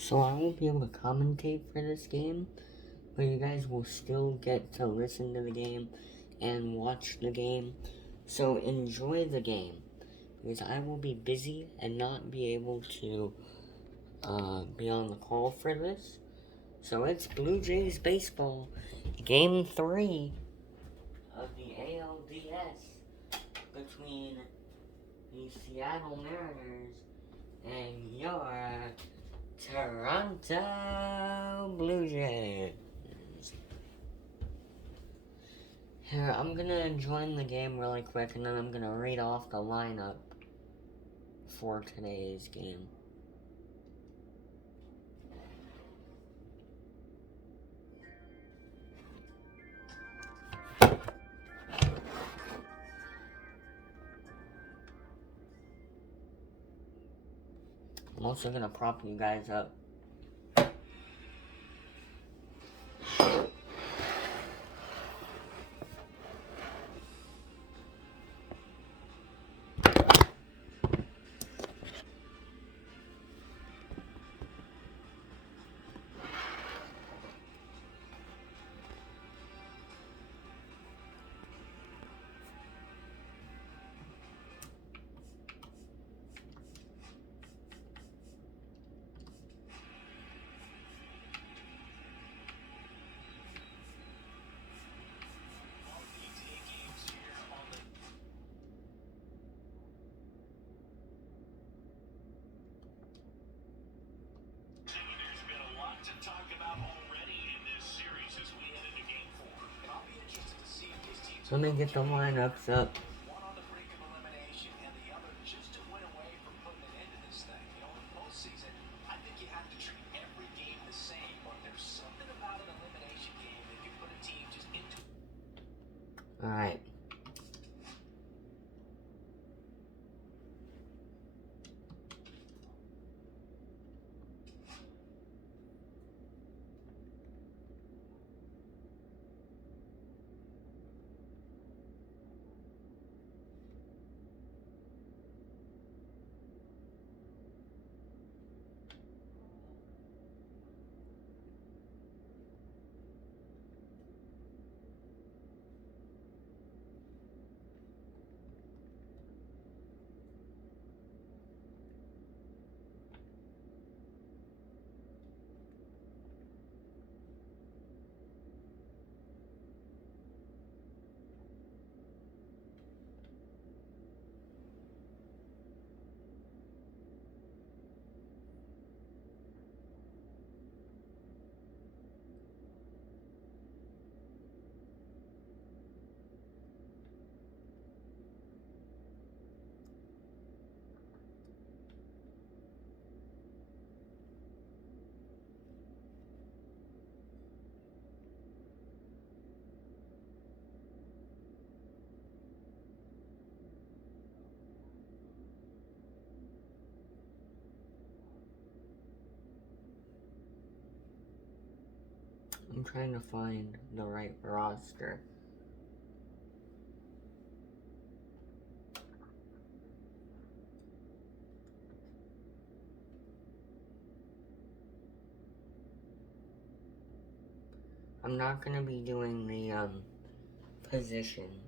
So I won't be able to commentate for this game, but you guys will still get to listen to the game and watch the game. So enjoy the game, because I will be busy and not be able to be on the call for this. So it's Blue Jays baseball, Game 3 of the ALDS between the Seattle Mariners and your Toronto Blue Jays. Here, I'm gonna join the game really quick and then I'm gonna read off the lineup for today's game. I'm also gonna prop you guys up. Let me get the lineups up. Alright. I'm trying to find the right roster. I'm not gonna be doing the positions.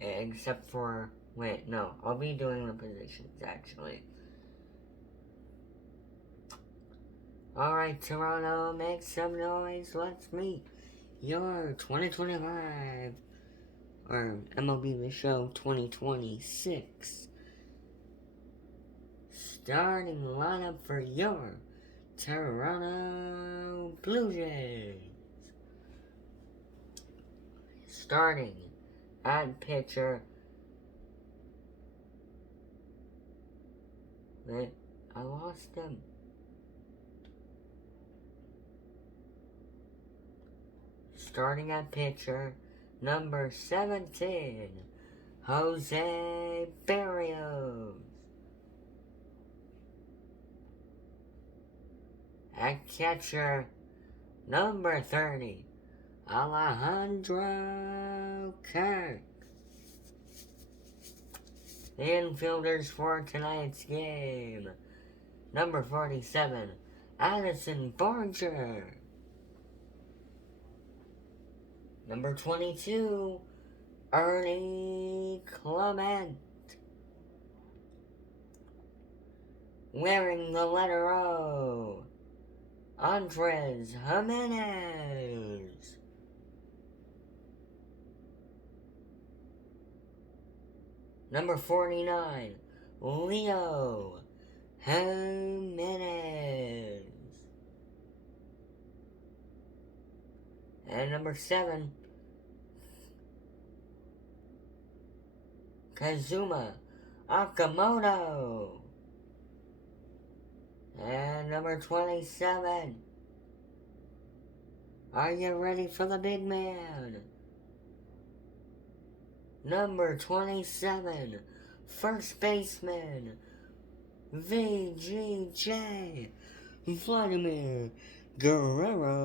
Except for, wait, no, I'll be doing the positions actually. Alright, Toronto, make some noise. Let's meet your 2025 or MLB The Show 2026 starting lineup for your Toronto Blue Jays. Starting at pitcher. Wait, I lost him. Starting at pitcher, number 17, Jose Barrios. At catcher, number 30, Alejandro Kirk. The infielders for tonight's game, Number 47, Addison Barger. Number 22, Ernie Clement. Wearing the letter O, Andres Jimenez. Number 49, Leo Jimenez. And number 7, Kazuma Akamoto. And number 27, are you ready for the big man? Number 27, first baseman, VGJ, Vladimir Guerrero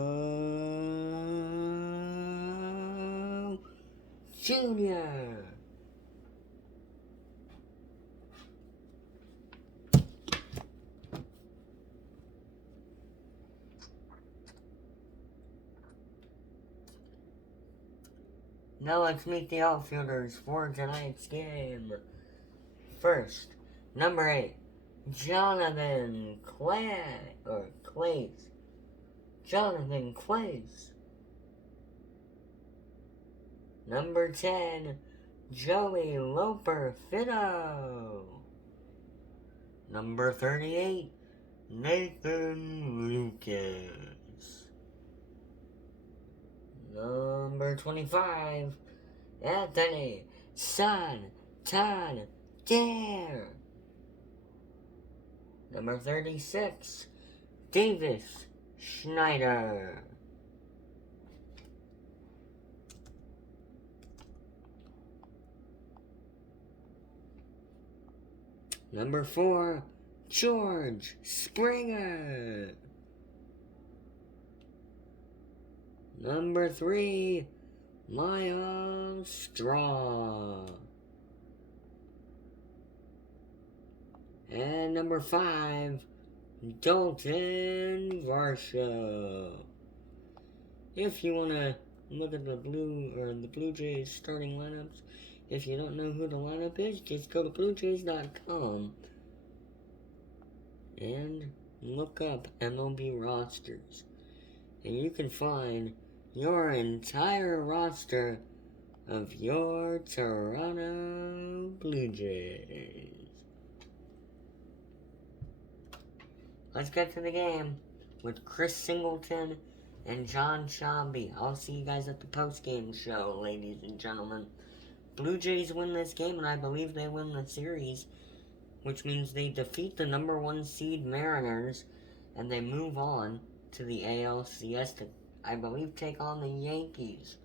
Jr. Now let's meet the outfielders for tonight's game. First, number 8, Jonathan Clays. Jonathan Clays. Number 10, Joey Loper Fitto. Number 38, Nathan Lucas. Number 25, Anthony Santander. Number 36, Davis Schneider. Number 4, George Springer. Number 3, Miles Straw. And number 5, Dalton Varsho. If you want to look at the Blue Jays starting lineups, if you don't know who the lineup is, just go to BlueJays.com and look up MLB rosters. And you can find your entire roster of your Toronto Blue Jays. Let's get to the game with Chris Singleton and John Shambi. I'll see you guys at the post-game show, ladies and gentlemen. Blue Jays win this game, and I believe they win the series, which means they defeat the number 1 seed Mariners, and they move on to the ALCS to, I believe, take on the Yankees.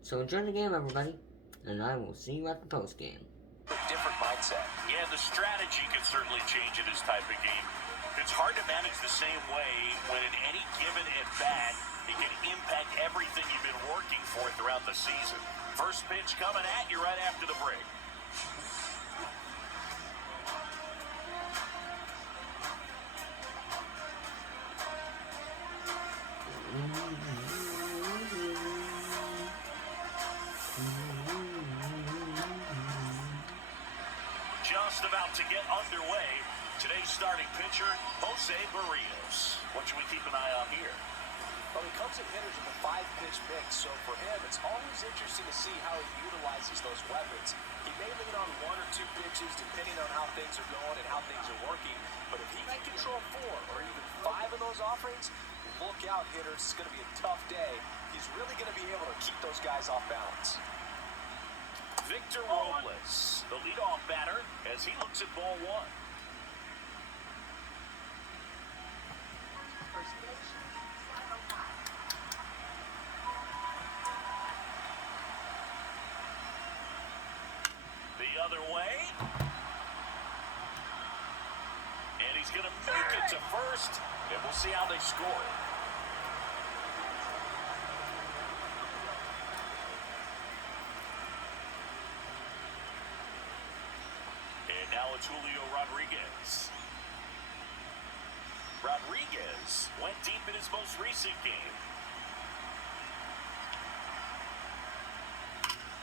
So enjoy the game, everybody, and I will see you at the post-game. A different mindset. Yeah, the strategy can certainly change in this type of game. It's hard to manage the same way when in any given at-bat, it can impact everything you've been working for throughout the season. First pitch coming at you right after the break. Just about to get underway. Today's starting pitcher, Jose Barrios. What should we keep an eye on here? Well, he comes at hitters with a 5-pitch mix, so for him, it's always interesting to see how he utilizes those weapons. He may lean on 1 or 2 pitches depending on how things are going and how things are working, but if he can control 4 or even 5 of those offerings, look out, hitters. It's going to be a tough day. He's really going to be able to keep those guys off balance. Victor Robles, the leadoff batter, as he looks at ball 1. The other way. And he's going to make it to first, and we'll see how they score it. And now it's Julio Rodriguez. Rodriguez went deep in his most recent game.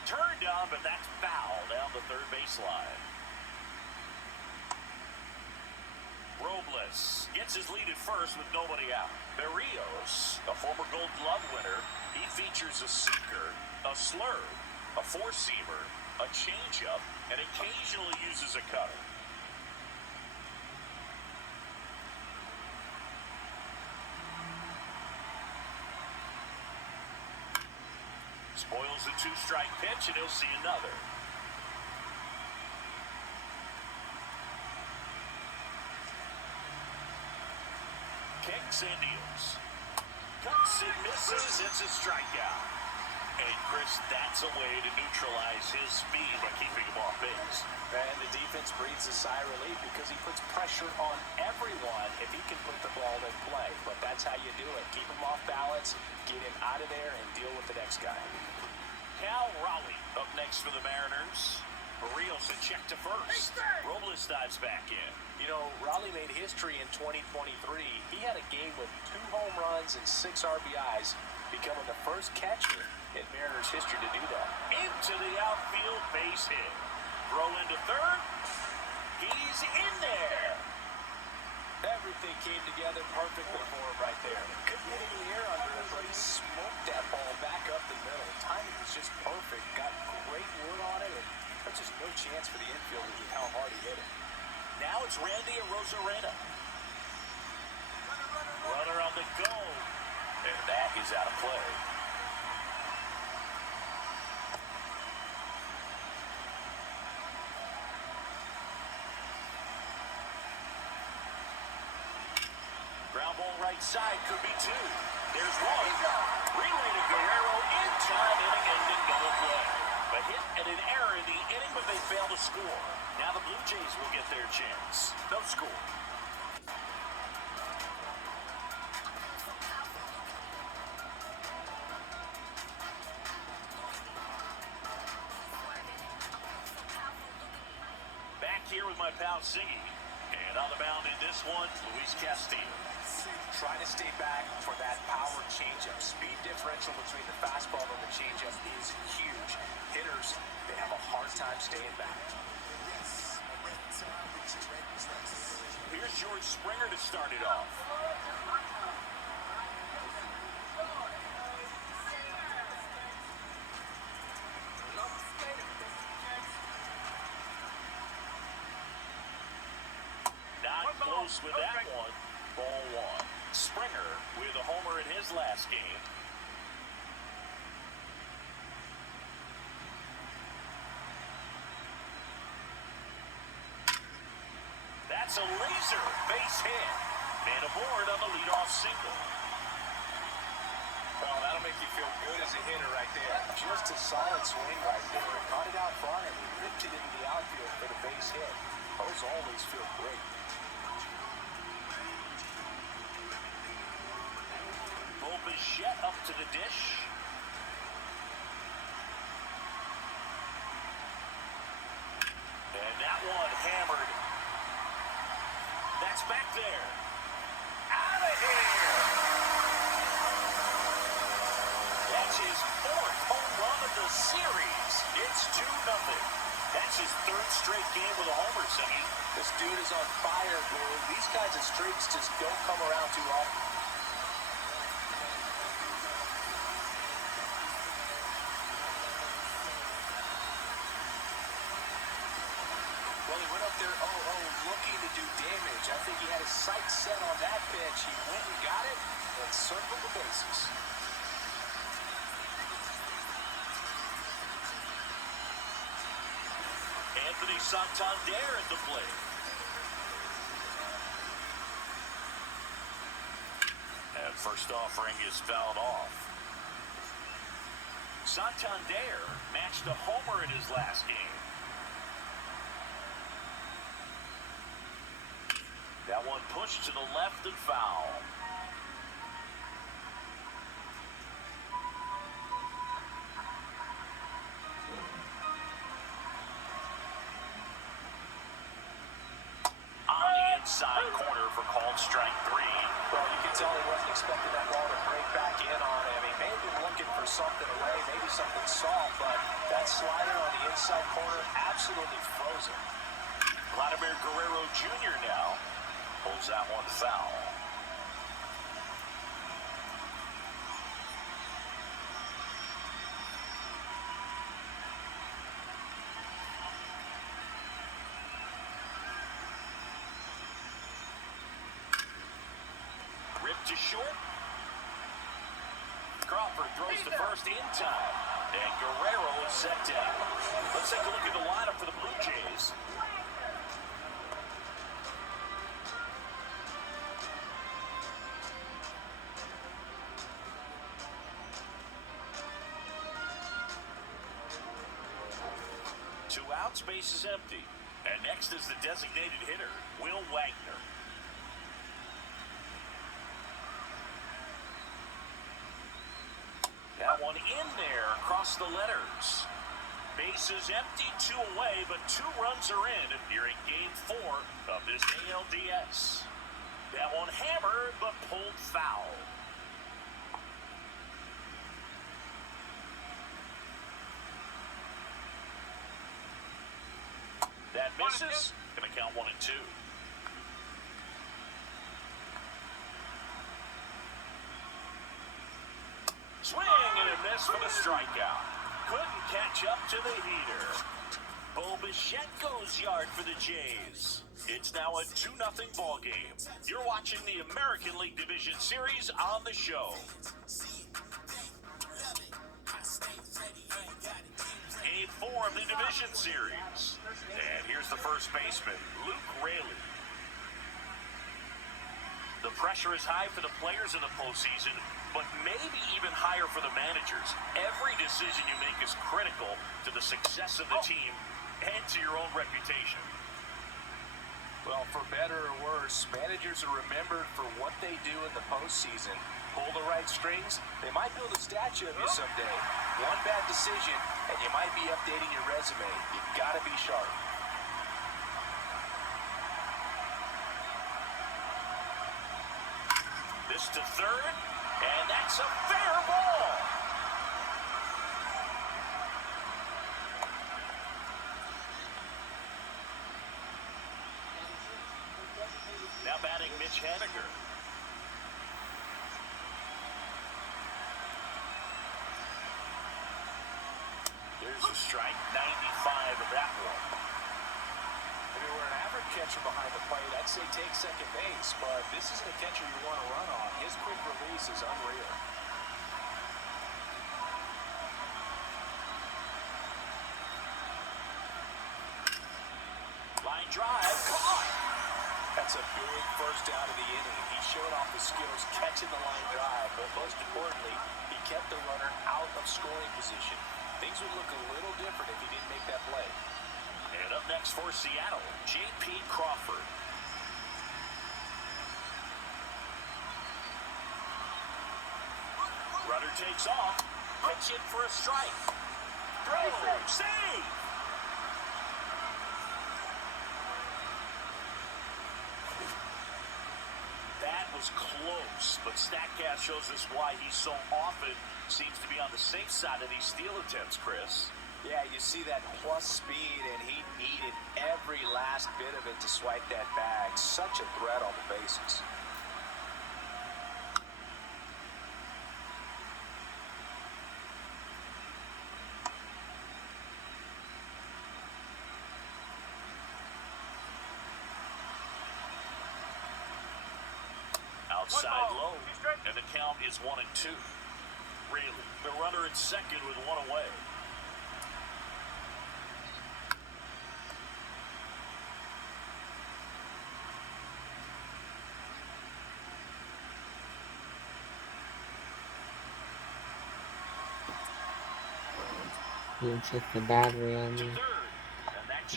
Turned on, but that's foul down the third baseline. Robles gets his lead at first with nobody out. Berrios, a former Gold Glove winner, he features a sinker, a slurve, a four-seamer, a changeup, and occasionally uses a cutter. Spoils the two-strike pitch, and he'll see another. Kicks and deals. Cuts and misses. It's a strikeout. And, Chris, that's a way to neutralize his speed by keeping him off base. And the defense breathes a sigh of relief because he puts pressure on everyone if he can put the ball in play. But that's how you do it. Keep him off balance, get him out of there, and deal with the next guy. Cal Raleigh up next for the Mariners. Berrios a check to first. Robles dives back in. You know, Raleigh made history in 2023. He had a game with 2 home runs and 6 RBIs, becoming the first catcher in Mariners history to do that. Into the outfield, base hit. Throw into third. He's in there. Everything came together perfectly for him right there. Couldn't get any air under it, but he smoked that ball back up the middle. Timing was just perfect. Got great wood on it, and there's just no chance for the infielders with how hard he hit it. Now it's Randy Arozarena. Runner on the go. And that is out of play. Ground ball right side, could be 2. There's 1. Relay to Guerrero in time, inning-ending double play. A hit and an error in the inning, but they fail to score. Now the Blue Jays will get their chance. No score. Back here with my pal Siggy. And on the mound in this one, Luis Castillo. Trying to stay back for that power changeup. Speed differential between the fastball and the changeup is huge. Hitters, they have a hard time staying back. Here's George Springer to start it off. Not close with that one. Ball 1. Springer with a homer in his last game. That's a laser base hit. And aboard on the leadoff single. Well, that'll make you feel good as a hitter right there. Just a solid swing right there. Caught it out front and ripped it into the outfield for the base hit. Those always feel great. Bichette up to the dish. And that one hammered. That's back there. Out of here. That's his 4th home run of the series. It's 2-0. That's his 3rd straight game with a homer, Siggy. This dude is on fire, dude. These kinds of streaks just don't come around too often. Looking to do damage. I think he had his sights set on that pitch. He went and got it and circled the bases. Anthony Santander at the plate. And first offering is fouled off. Santander matched a homer in his last game. That one pushed to the left and foul. On the inside. high corner for called strike 3. Well, you can tell he wasn't expecting that ball to break back in on him. He may have been looking for something away, maybe something soft, but that slider on the inside corner absolutely frozen. Vladimir Guerrero Jr. now pulls that one foul. Ripped to short. Crawford throws to first in time. And Guerrero is set down. Let's take a look at the lineup for the Blue Jays. Two outs, base is empty. And next is the designated hitter, Will Wagner. That one in there across the letters. Base is empty, 2 away, but 2 runs are in here in Game 4 of this ALDS. That one hammered, but pulled foul. That misses. Going to count 1 and 2. Swing and a miss for the strikeout. Couldn't catch up to the heater. Bo Bichette goes yard for the Jays. It's now a 2-0 ball game. You're watching the American League Division Series on the show. Game 4 of the Division Series. And here's the first baseman, Luke Raley. The pressure is high for the players in the postseason, but maybe even higher for the managers. Every decision you make is critical to the success of the team and to your own reputation. Well, for better or worse, managers are remembered for what they do in the postseason. Pull the right strings, they might build a statue of you someday. One bad decision, and you might be updating your resume. You've got to be sharp. This to third, and that's a fair ball. Now batting Mitch Haniger. There's a strike, 95 of that one. If you were an average catcher behind the plate, I'd say take second base, but this isn't a catcher you want to run on. His quick release is unreal. Line drive, caught. That's a big first out of the inning. He showed off the skills catching the line drive, but most importantly, he kept the runner out of scoring position. Things would look a little different if he didn't make that play. And up next for Seattle, J.P. Crawford. Runner takes off, pitch in for a strike. Throw, save! That was close, but StatCast shows us why he so often seems to be on the safe side of these steal attempts, Chris. Yeah, you see that plus speed, and he needed every last bit of it to swipe that bag. Such a threat on the bases. Outside low, and the count is 1 and 2. Really, the runner at second with 1 away. You check the battery on me.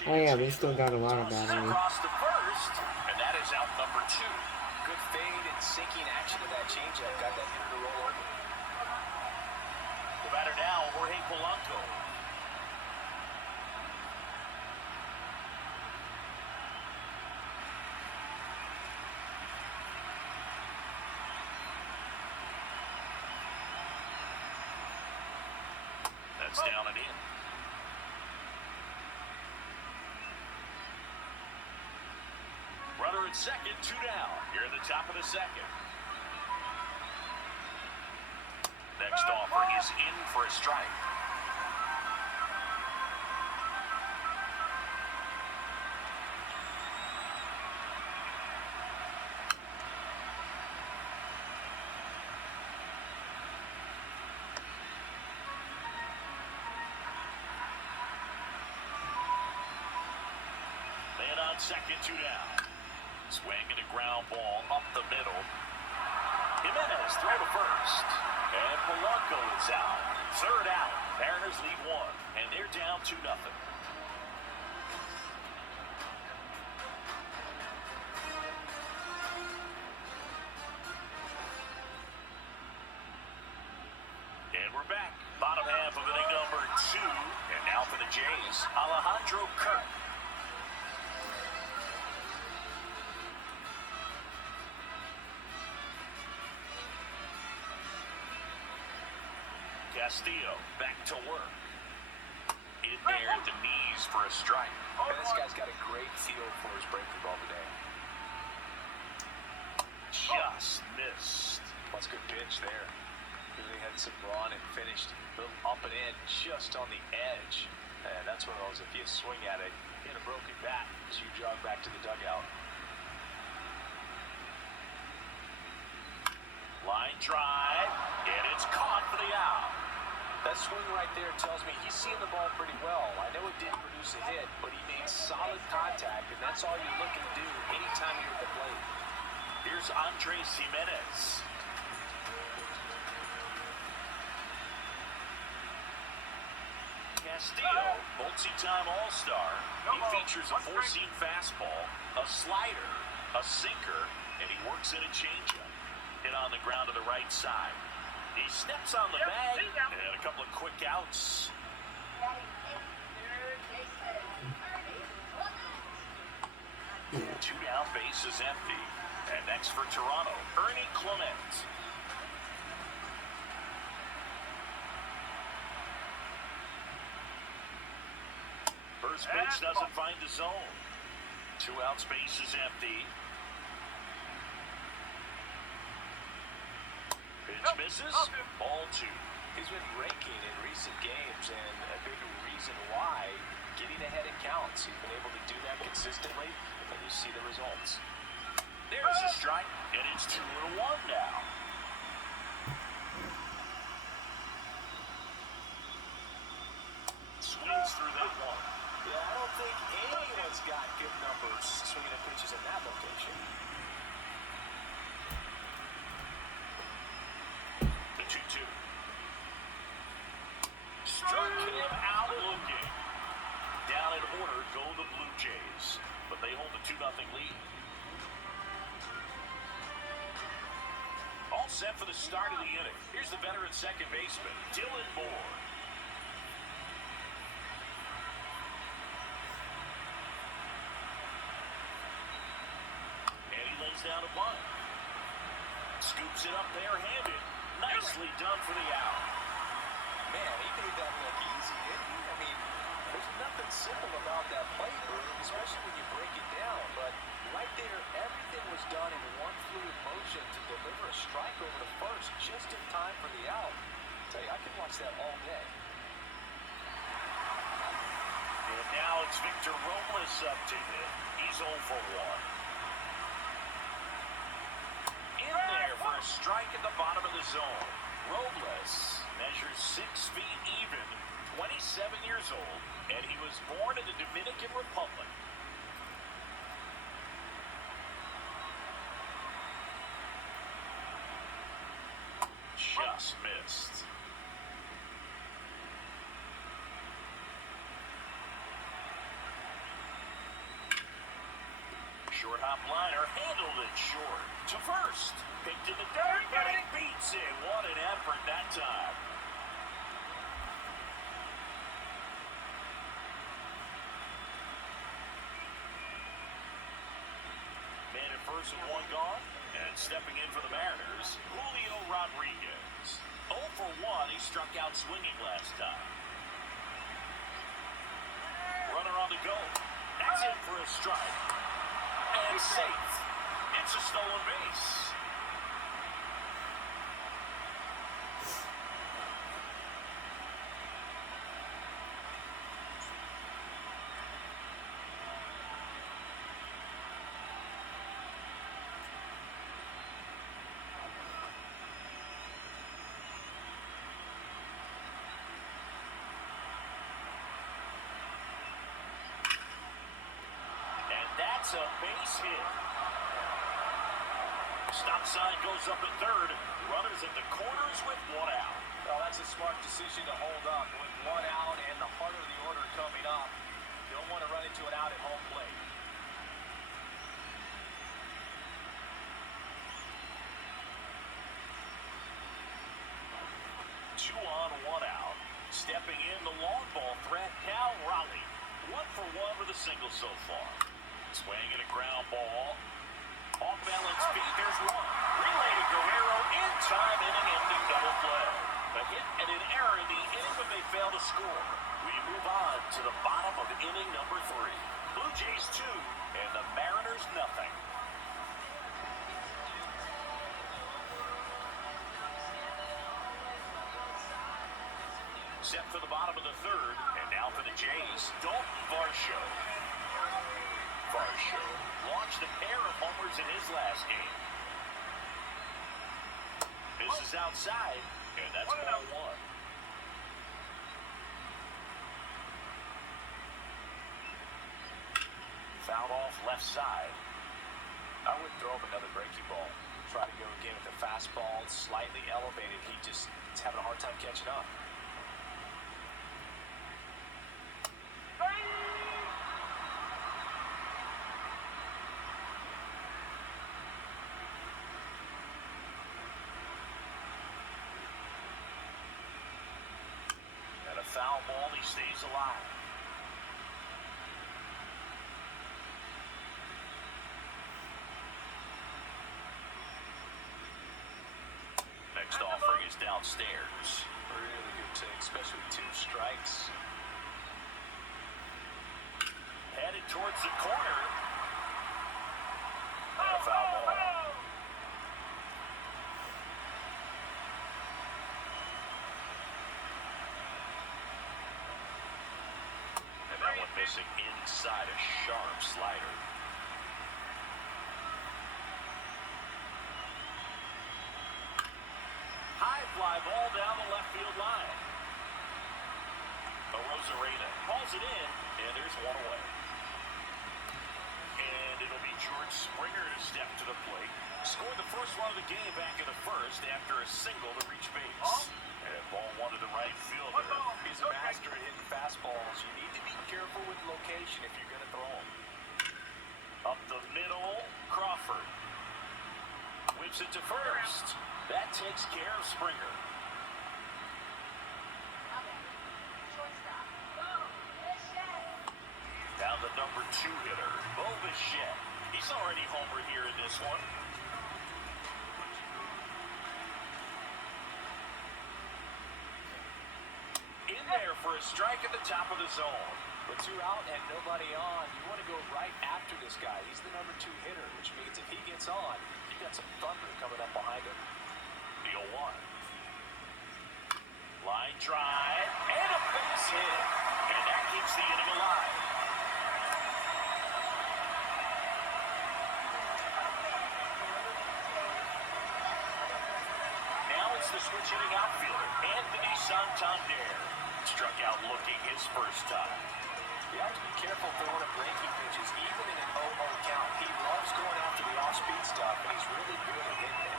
Oh yeah, we still got a lot of battery. Across the first, and that is out number 2. Good fade and sinking action of that changeup. Got that hitter to roll over. The batter now, Jorge Polanco. It's down and in. Runner at second, 2 down. Here in the top of the second. Next offer is in for a strike. Man on second, 2 down. Swing and a ground ball up the middle. Jimenez throw to first. And Polanco is out. Third out. Mariners lead 1. And they're down 2-0. And we're back. Bottom half of inning number 2. And now for the Jays, Alejandro Kirk. Castillo back to work. In there at the knees for a strike. And this guy's got a great feel for his breaking ball today. Just missed. That's a good pitch there. Really had some run and finished a little up and in, just on the edge. And that's one of those, if you swing at it, hit a broken bat as you jog back to the dugout. Line drive, and it's caught for the out. That swing right there tells me he's seeing the ball pretty well. I know it didn't produce a hit, but he made solid contact, and that's all you're looking to do anytime you're at the plate. Here's Andres Jimenez. Castillo, multi-time All-Star. He features a 4-seam fastball, a slider, a sinker, and he works in a changeup. Hit on the ground to the right side. He steps on the bag, and a couple of quick outs. 2 down, base is empty. And next for Toronto, Ernie Clement. First pitch doesn't find the zone. 2 outs, base is empty. Pitch misses, ball 2. He's been raking in recent games, and a big reason why, getting ahead in counts. He's been able to do that consistently, and you see the results. There's a strike, and it's 2-1 now. Swings through that one. Yeah, I don't think anyone's got good numbers swinging at pitches in that location. The 2-2. Struck him out looking. Down in order go the Blue Jays, but they hold a 2-0 lead. All set for the start of the inning. Here's the veteran second baseman, Dylan Moore. And he lays down a bunt. Scoops it up bare-handed. Nicely done for the out. Man, he made that look easy, didn't he? I mean, there's nothing simple about that play, especially when you break it down. But right there, everything was done in one fluid motion to deliver a strike over to first just in time for the out. I tell you, I could watch that all day. And now it's Victor Robles up to hit. He's 0 for 1. In there for a strike at the bottom of the zone. Robles measures 6 feet even, 27 years old, and he was born in the Dominican Republic. Just missed. Short hop liner, handled it short. To first. Picked in the dirt, but he beats it. What an effort that time. Man at first with 1 gone. And stepping in for the Mariners, Julio Rodriguez. 0 for 1, he struck out swinging last time. go. That's in for a strike. And safe. It's a stolen base. That's a base hit. Stop sign goes up at third. Runners at the corners with one out. Well, that's a smart decision to hold up. With one out and the heart of the order coming up, you don't want to run into an out at home plate. Two on, one out. Stepping in, the long ball threat, Cal Raleigh. 1 for 1 with a single so far. Swing and a ground ball. Off balance feet, there's one. Relay to Guerrero in time, inning-ending double play. A hit and an error in the inning, but they fail to score. We move on to the bottom of inning number 3. Blue Jays 2 and the Mariners nothing. Set for the bottom of the third, and now for the Jays, Dalton Varsho. Varsho launched a pair of homers in his last game. This is outside, and that's ball 1. Fouled off left side. I would throw him another breaking ball. Try to go again with the fastball, slightly elevated. He's having a hard time catching up. And a foul ball, he stays alive. Next offering is downstairs. Really good take, especially with 2 strikes. Headed towards the corner. And a foul ball. And that one missing inside a sharp slider. High fly ball down the left field line. Rosarena calls it in, and there's one away. And it'll be George Springer to step to the plate. Scored the first run of the game back in the first after a single to reach base. And ball 1 to the right fielder. He's a master at hitting fastballs. You need to be careful with location if you're going to throw them. Up the middle, Crawford. Whips it to first. That takes care of Springer. Now the number 2 hitter, Bo Bichette. He's already homered here in this one. In there for a strike at the top of the zone. With 2 out and nobody on, you want to go right after this guy. He's the number 2 hitter, which means if he gets on, you've got some thunder coming up behind him. The 0-1. Line drive and a base hit. And that keeps the inning alive. Now it's the switch hitting outfielder, Anthony Santander. Struck out looking his first time. You have to be careful throwing him breaking pitches, even in an 0-0 count. He loves going after the off-speed stuff, and he's really good at hitting it.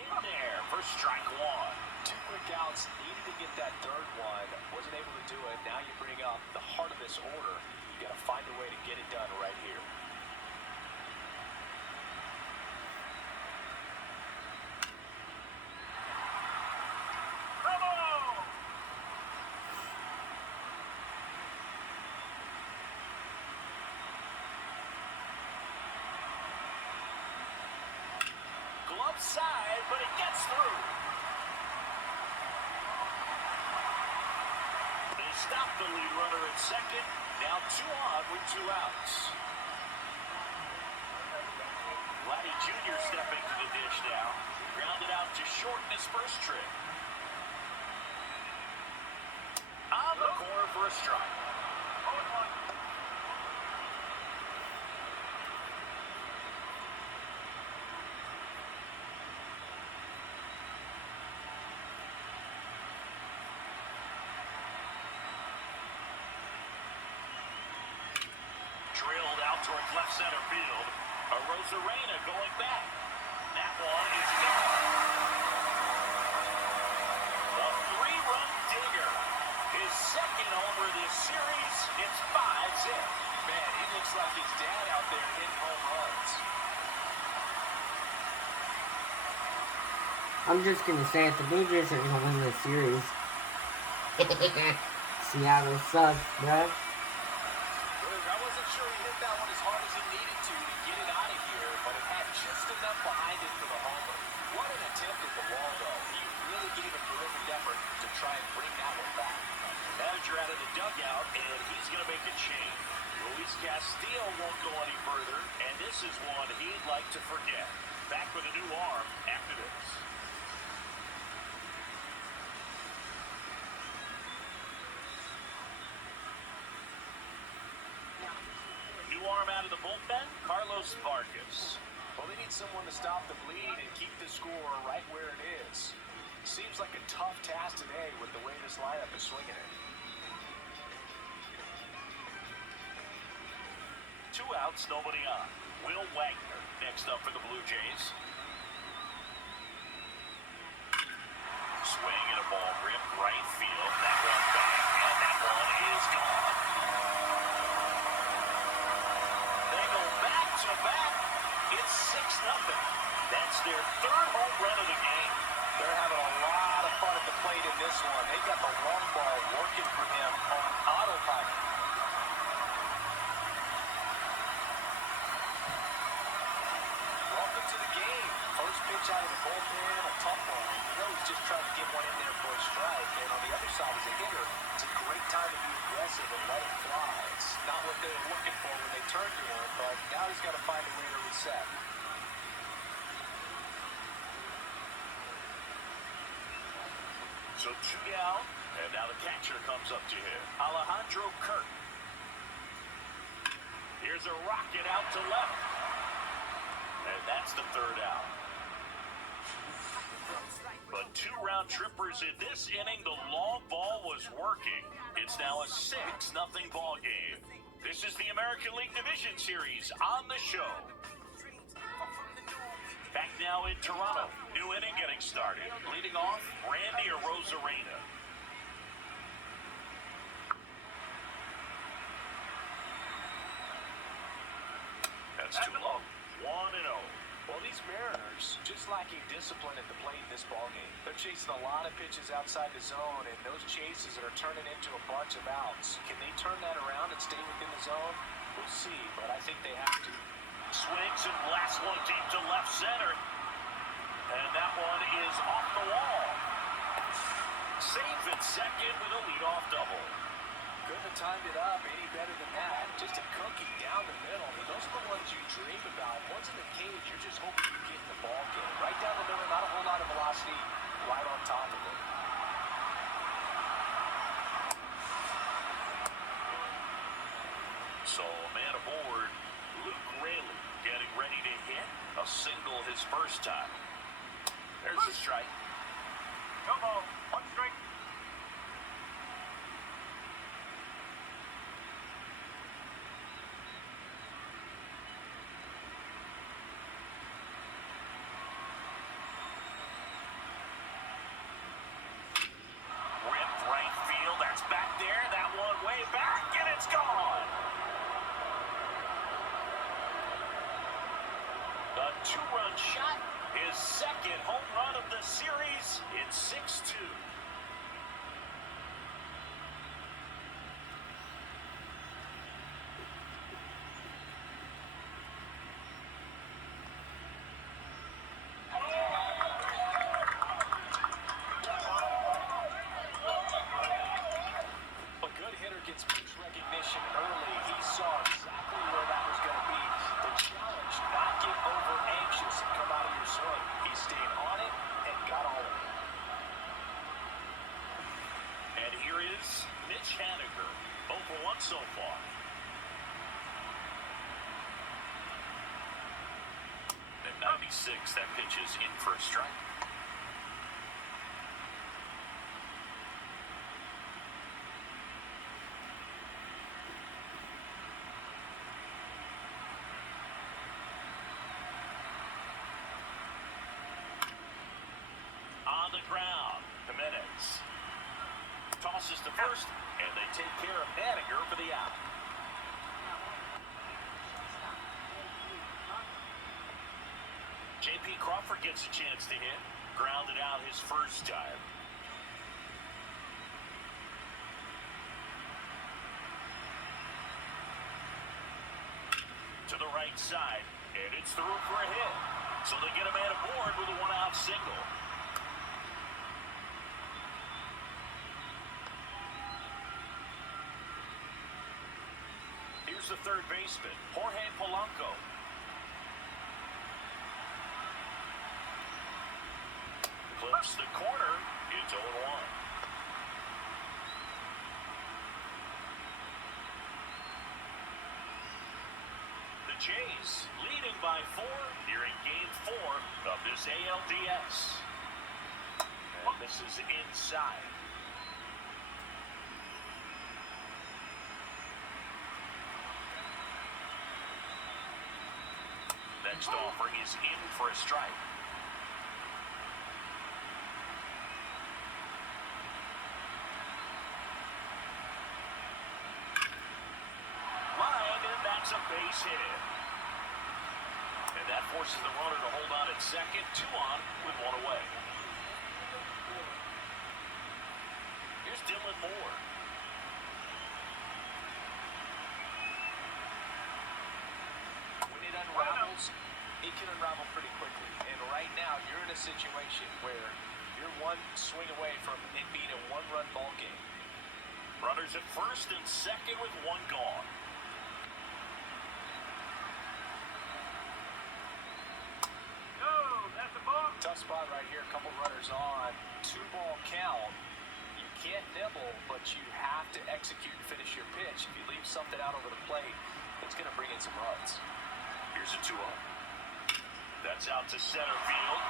In there for strike 1. 2 quick outs, needed to get that third one, wasn't able to do it. Now you bring up the heart of this order. You got to find a way to get it done right here. left side, but it gets through. They stop the lead runner at second. Now 2 on with 2 outs. Vladdy Jr. stepping to the dish now. Grounded out to short in his first trip. On the corner for a strike. Drilled out towards left center field. Rosarena going back. That one is gone. A 3-run dinger. His second homer this series. It's 5-zip. Man, he looks like his dad out there hitting home runs. I'm just gonna say it, the Blue Jays are gonna win this series. Seattle sucks, bruh. I wasn't sure he hit that one as hard as he needed to get it out of here, but it had just enough behind it for the homer. What an attempt at the wall, though. He really gave a terrific effort to try and bring that one back. Manager out of the dugout, and he's going to make a change. Luis Castillo won't go any further, and this is one he'd like to forget. Back with a new arm after this. New arm out of the bullpen, Carlos Vargas. Well, they need someone to stop the bleed and keep the score right where it is. Seems like a tough task today with the way this lineup is swinging it. 2 outs, nobody on. Will Wagner next up for the Blue Jays. Swing and a ball grip, right field. That one back, and that one is gone. They go back to back. It's 6-0. That's their 3rd home run of the game. They're having a lot of fun at the plate in this one. They got the long ball working for him on autopilot. Welcome to the game. First pitch out of the bullpen, a tough one. You know he's just trying to get one in there for a strike. And on the other side, as a hitter, it's a great time to be aggressive and let it fly. It's not what they were looking for when they turned to him, but now he's got to find a way to reset. So 2 down, and now the catcher comes up to him. Alejandro Kirk. Here's a rocket out to left. And that's the 3rd out. But 2 round trippers in this inning. The long ball was working. It's now a 6-0 ball game. This is the American League Division Series on the show. Back now in Toronto. New inning getting started. Leading off, Randy Rosarena. That's too low. 1-0. Well, these Mariners just lacking discipline at the plate in this ballgame. They're chasing a lot of pitches outside the zone, and those chases are turning into a bunch of outs. Can they turn that around and stay within the zone? We'll see, but I think they have to. Swings and blasts one deep to left center. And that one is off the wall. Safe at second with a leadoff double. Couldn't have timed it up any better than that. Just a cookie down the middle. I mean, those are the ones you dream about. Once in the cage, you're just hoping you get in the ball game. Right down the middle, not a whole lot of velocity, right on top of it. So, man aboard, Luke Raley getting ready to hit. A single his first time. There's a strike. No ball, 1 strike. Ripped right field. That's back there. That one way back, and it's gone. A 2-run shot. His 2nd home run of the series. It's 6-2. here is Mitch Haniger. 0 for 1 so far. At 96, that pitch is in for a strike. On the ground, Jimenez tosses to first, and they take care of Haniger for the out. J.P. Crawford gets a chance to hit, grounded out his first time. To the right side, and it's through for a hit. So they get a man aboard with a one-out single. Here's the third baseman, Jorge Polanco. Clips the corner. It's 0-1. The Jays leading by 4 here in Game 4 of this ALDS. And this is inside. Next offering is in for a strike. Line, and that's a base hit. And that forces the runner to hold on at second. 2 on with 1 away. Here's Dylan Moore. When it unravels, it can unravel pretty quickly. And right now, you're in a situation where you're one swing away from it being a 1-run ball game. Runners at first and second with 1 gone. Tough spot right here. A couple runners on. 2-ball count. You can't nibble, but you have to execute and finish your pitch. If you leave something out over the plate, it's going to bring in some runs. Here's a 2-0. That's out to center field.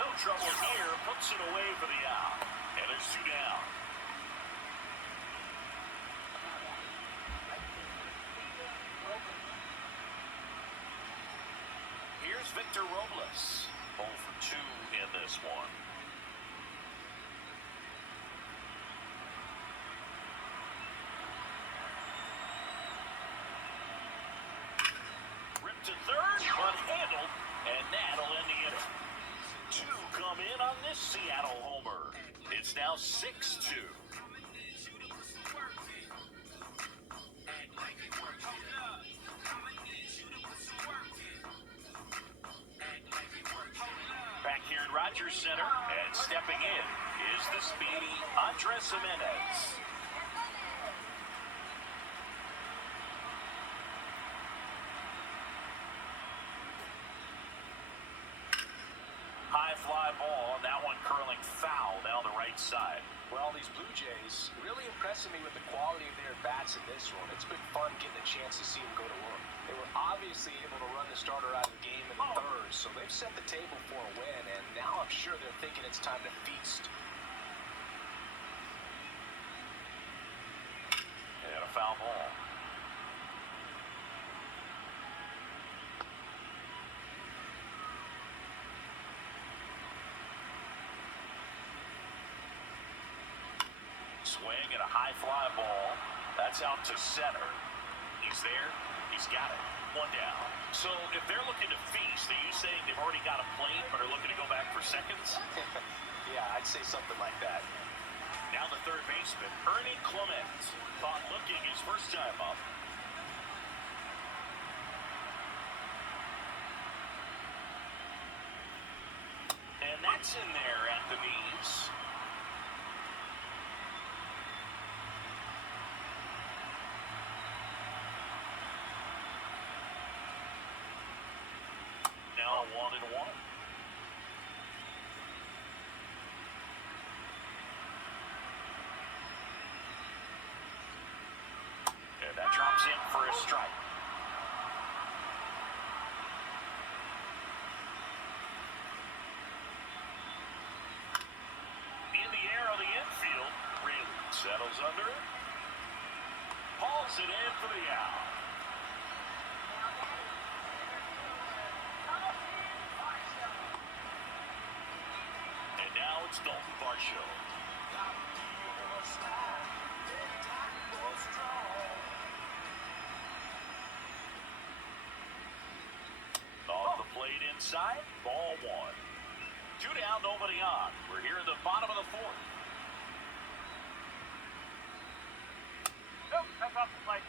No trouble here. Puts it away for the out. And there's 2 down. Here's Victor Robles. 0 for 2 in this one. Ripped to third, but handled, and that'll end the inning. 2 come in on this Seattle homer. It's now 6-2. Back here in Rogers Center, and stepping in is the speedy Andres Jimenez. High fly ball, and that one curling foul down the right side. Well, these Blue Jays really impressing me with the quality of their bats in this one. It's been fun getting a chance to see them go to work. They were obviously able to run the starter out of the game in the third, so they've set the table for a win, and now I'm sure they're thinking it's time to feast. And a foul ball. Swing and a high fly ball. That's out to center. He's there. He's got it. 1 down. So if they're looking to feast, are you saying they've already got a plate but are looking to go back for seconds? Yeah, I'd say something like that. Now the third baseman, Ernie Clement. Thought looking his first time up. And that's in there at the knees. Now 1-1. Settles under it. Hauls it in for the out. And now it's Dalton Varsho. Off the plate inside, ball one. 2 down, nobody on. We're here in the bottom of the fourth. Nope, that's off the plate.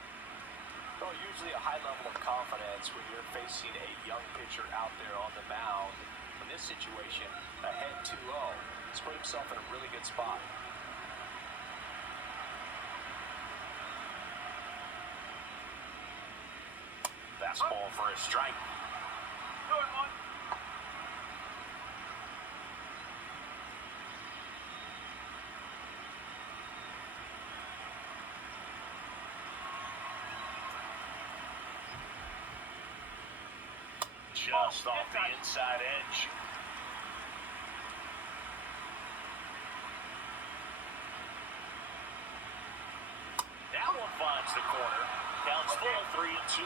Well, usually a high level of confidence when you're facing a young pitcher out there on the mound. In this situation, ahead 2-0. He's put himself in a really good spot. Fastball for a strike. Just off the inside edge. That one finds the corner. Counts full 3-2.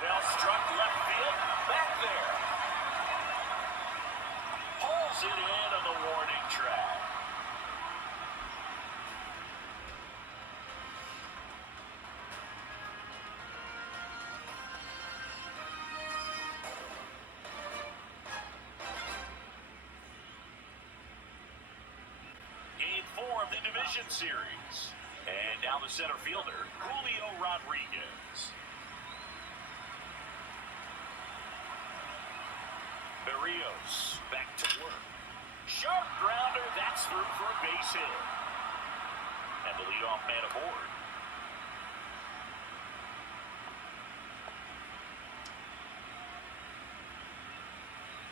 Well struck left field. Back there. Pulls it in on the warning track. Game 4 of the division series. And now the center fielder, Julio Rodriguez. Berrios back to work. Sharp grounder, that's through for a base hit. And the leadoff man aboard.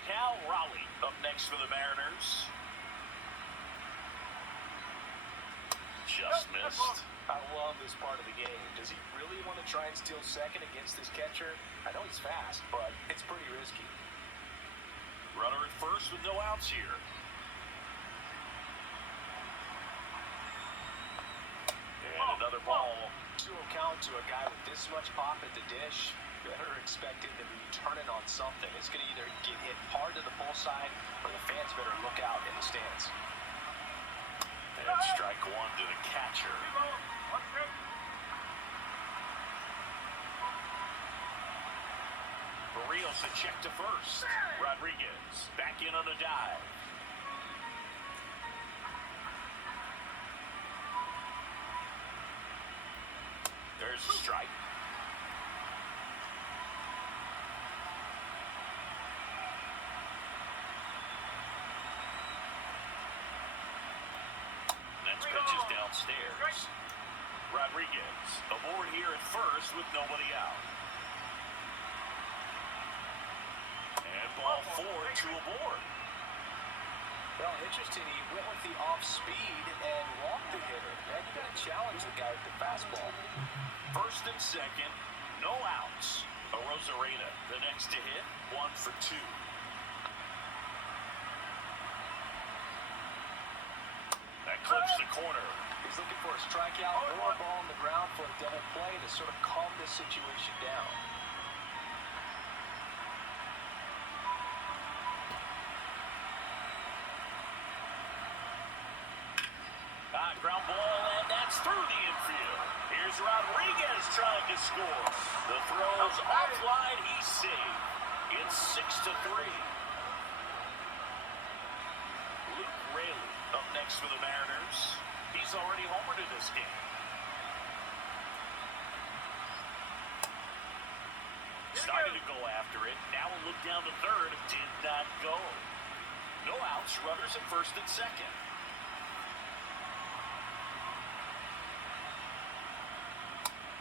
Cal Raleigh up next for the Mariners. Just missed. I love this part of the game. Does he really want to try and steal second against this catcher? I know he's fast, but it's pretty risky. Runner at first with no outs here. And another ball. 2-0 count to a guy with this much pop at the dish. Better expect him to be turning on something. It's going to either get hit hard to the pull side, or the fans better look out in the stands. And strike one to the catcher. Berrios a check to first. Rodriguez back in on a dive. There's a strike. Next pitch is downstairs. Rodriguez aboard here at first with nobody out. And ball 4, 2 aboard. Well, interesting. He went with the off speed and walked the hitter. Man, you got to challenge the guy with the fastball. First and second, no outs. Arozarena, the next to hit, 1 for 2. That clips the corner. He's looking for a strikeout or a ball on the ground for a double play to sort of calm this situation down. Ground ball, and that's through the infield. Here's Rodriguez trying to score. The throw's offline, he's safe. It's 6-3. Luke Raley up next for the Mariners. He's already homered in this game. Started to go after it. Now a look down to third. Did not go. No outs. Runners at first and second.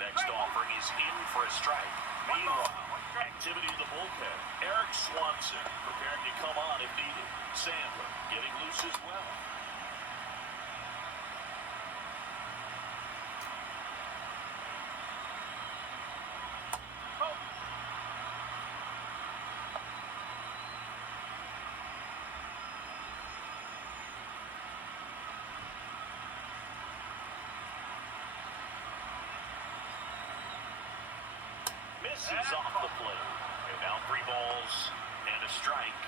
Next offering is in for a strike. Meanwhile, activity in the bullpen. Eric Swanson preparing to come on if needed. Sandler getting loose as well. passes off the plate. And now 3 balls and a strike.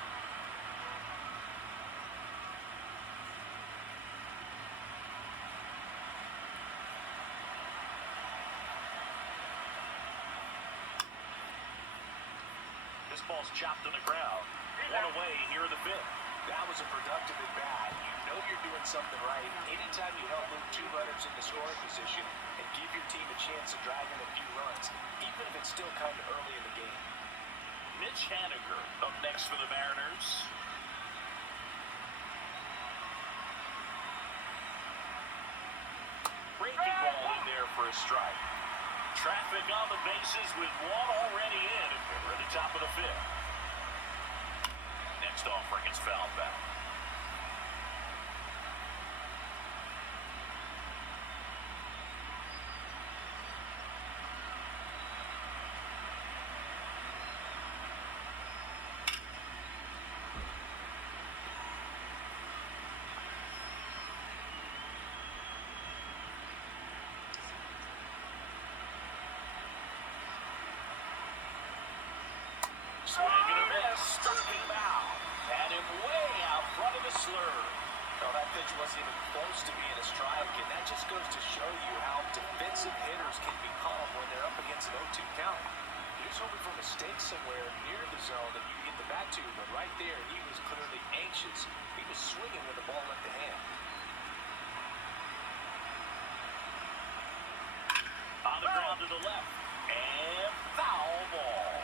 This ball's chopped to the ground. 1 away here in the 5th. That was a productive at bat. You know you're doing something right. Anytime you help move 2 runners into scoring position and give your team a chance to drive in a few runs, even if it's still kind of early in the game. Mitch Haniger up next for the Mariners. Breaking ball in there for a strike. Traffic on the bases with 1 already in. We're at the top of the 5th. Next offering is fouled back. Swing and a miss. Struck him out. Had him way out front of the slur. No, that pitch wasn't even close to being a strike, and that just goes to show you how defensive hitters can become when they're up against an 0-2 count. He was hoping for a mistake somewhere near the zone that you can get the bat to, but right there, he was clearly anxious. He was swinging when the ball left the hand. On the ground to the left. And foul ball.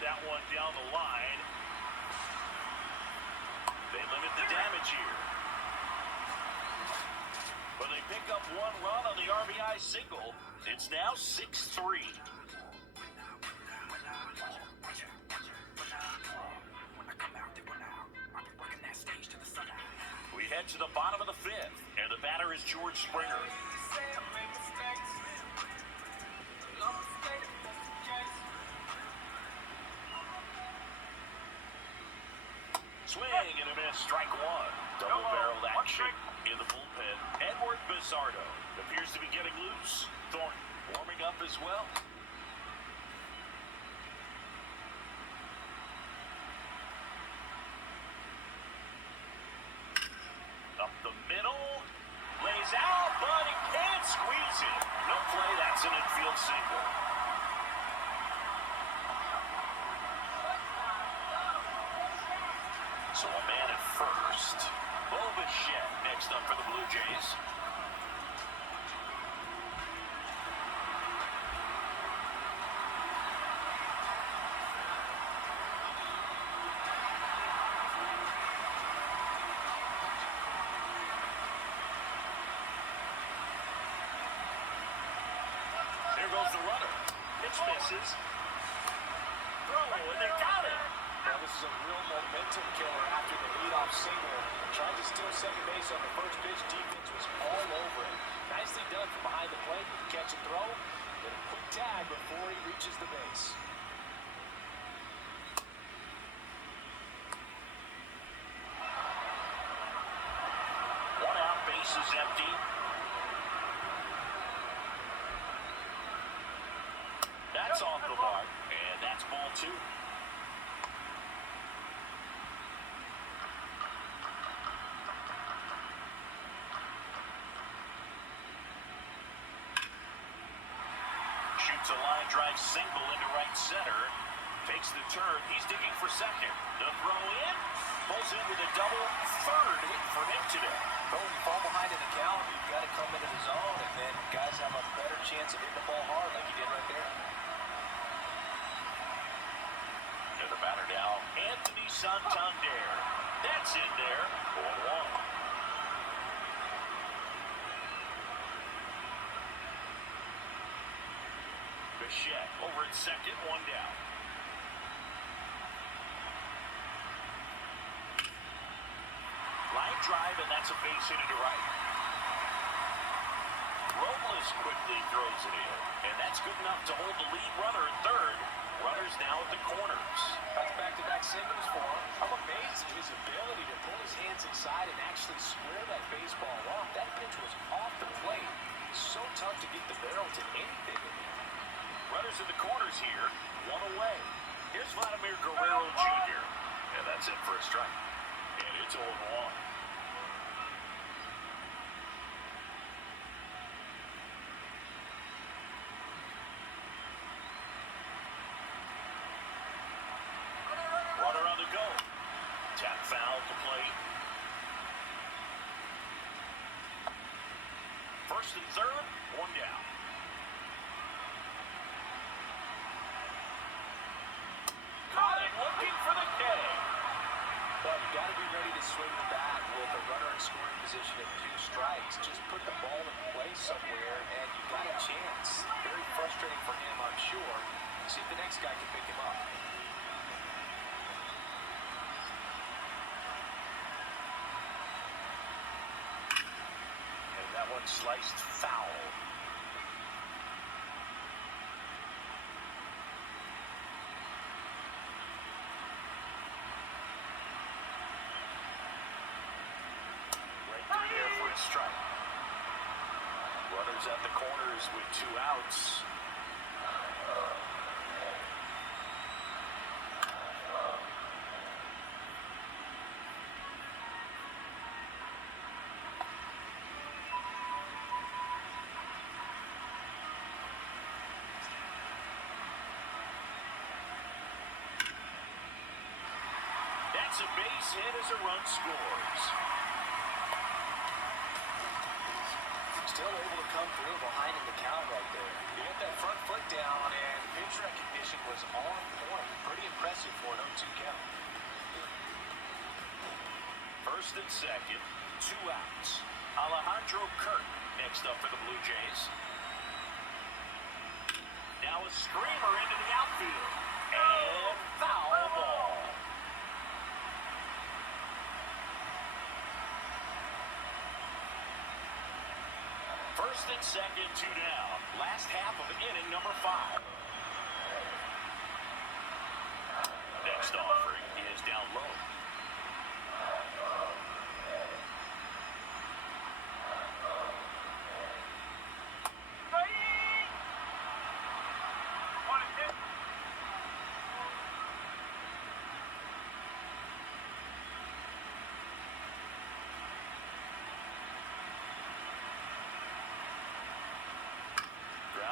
That one down the line. They limit the damage here. But they pick up 1 run on the RBI single. It's now 6-3. We head to the bottom of the 5th, and the batter is George Springer. Swing and a miss, strike 1. Double-barreled action in the bullpen. Edward Bizardo appears to be getting loose. Thornton warming up as well. Up the middle, lays out, but he can't squeeze it. No play, that's an infield single. So a man at first. Bo Bichette next up for the Blue Jays. There goes the runner. Pitch misses. Throw, and they got it. Now, this is a real momentum killer after the leadoff single. Tried to steal second base on the first pitch. Defense was all over it. Nicely done from behind the plate. Catch and throw. Then a quick tag before he reaches the base. One out, base is empty. That's off the mark, and that's ball 2. Shoots a line drive single into right center. Takes the turn. He's digging for second. The throw in. Pulls in with a double. Third hit for him today. Don't fall behind in the count. You've got to come into the zone, and then guys have a better chance of hitting the ball hard like he did right there. And the batter now, Anthony Santander. That's in there. 1-1. Bichette over at second, 1 down. Line drive, and that's a base hit into right. Robles quickly throws it in, and that's good enough to hold the lead runner at third. Runners now at the corners. That's back-to-back singles for him. I'm amazed at his ability to pull his hands inside and actually square that baseball off. That pitch was off the plate. So tough to get the barrel to anything in there. Runners in the corners here. One away. Here's Vladimir Guerrero Jr. And that's it for a strike. And it's 0-1. Runner on the go. Tap foul to plate. First and third, one down. Caught it, looking for the K. But you got to be ready to swing the bat with a runner in scoring position at 2 strikes. Just put the ball in play somewhere, and you got a chance. Very frustrating for him, I'm sure. See if the next guy can pick him up. And that one sliced foul. Strike. Runners at the corners with 2 outs. That's a base hit as a run scores. Still able to come through behind in the count right there. He got that front foot down, and pitch recognition was on point. Pretty impressive for an 0-2 count. First and second, 2 outs. Alejandro Kirk next up for the Blue Jays. Now a screamer into the outfield. And foul ball. First and second, 2 down. Last half of inning number 5. Next offering is down low.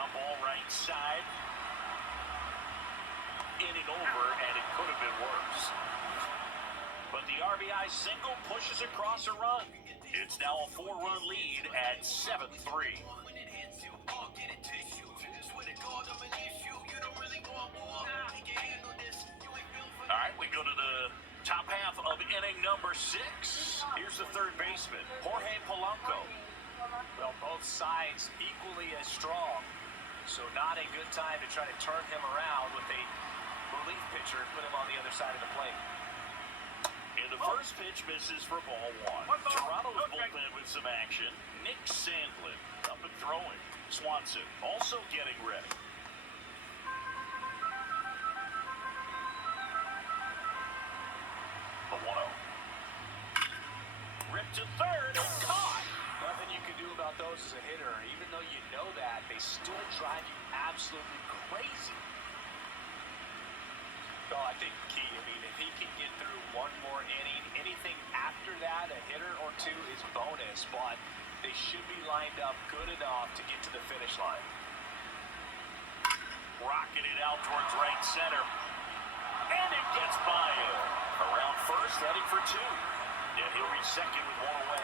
Ball right side. Inning over, and it could have been worse. But the RBI single pushes across a run. It's now a 4-run lead at 7-3. All right, we go to the top half of inning number 6. Here's the third baseman, Jorge Polanco. Well, both sides equally as strong. So not a good time to try to turn him around with a relief pitcher and put him on the other side of the plate. And the first pitch misses for ball 1. Toronto's bullpen with some action. Nick Sandlin up and throwing. Swanson also getting ready. The 1-0. Ripped to third and caught. Nothing you can do about those as a hitter. Even though you know that, they still drive you absolutely crazy. Well, I think key, if he can get through one more inning, anything after that, a hitter or 2 is bonus, but they should be lined up good enough to get to the finish line. Rocking it out towards right center. And it gets by him. Around first, heading for 2. And he'll reach second with 1 away.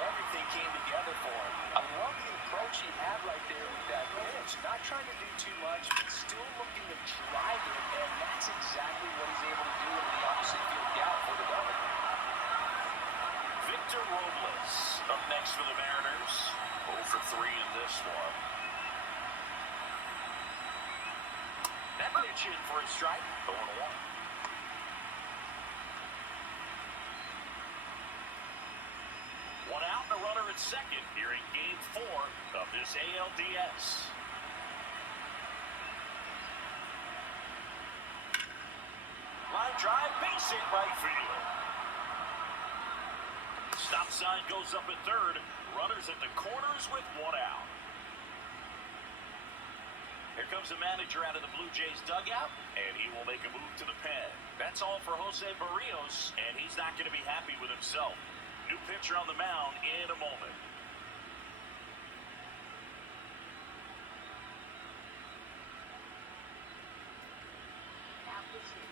Everything came together for him. I love the approach he had right there with that pitch. Not trying to do too much, but still looking to drive it, and that's exactly what he's able to do in the opposite field gap for the double. Victor Robles up next for the Mariners. 0 for 3 in this one. That pitch in for a strike. 0-1. One out and a runner at second here in Game 4 of this ALDS. drive, base hit right field. Stop sign goes up at third. Runners at the corners with one out. Here comes the manager out of the Blue Jays dugout, and he will make a move to the pen. That's all for Jose Barrios, and he's not going to be happy with himself. New pitcher on the mound in a moment.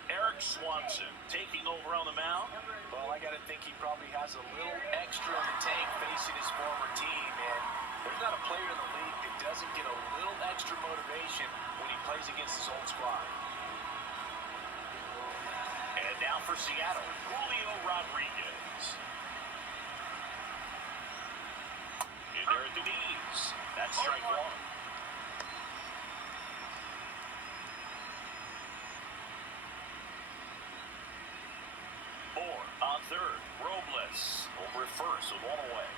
Eric Swanson taking over on the mound. Well, I got to think he probably has a little extra in the tank facing his former team, and there's not a player in the league that doesn't get a little extra motivation when he plays against his old squad. And now for Seattle, Julio Rodriguez. In there at the knees. That's strike one. Moore on third. Robles over at first with one away.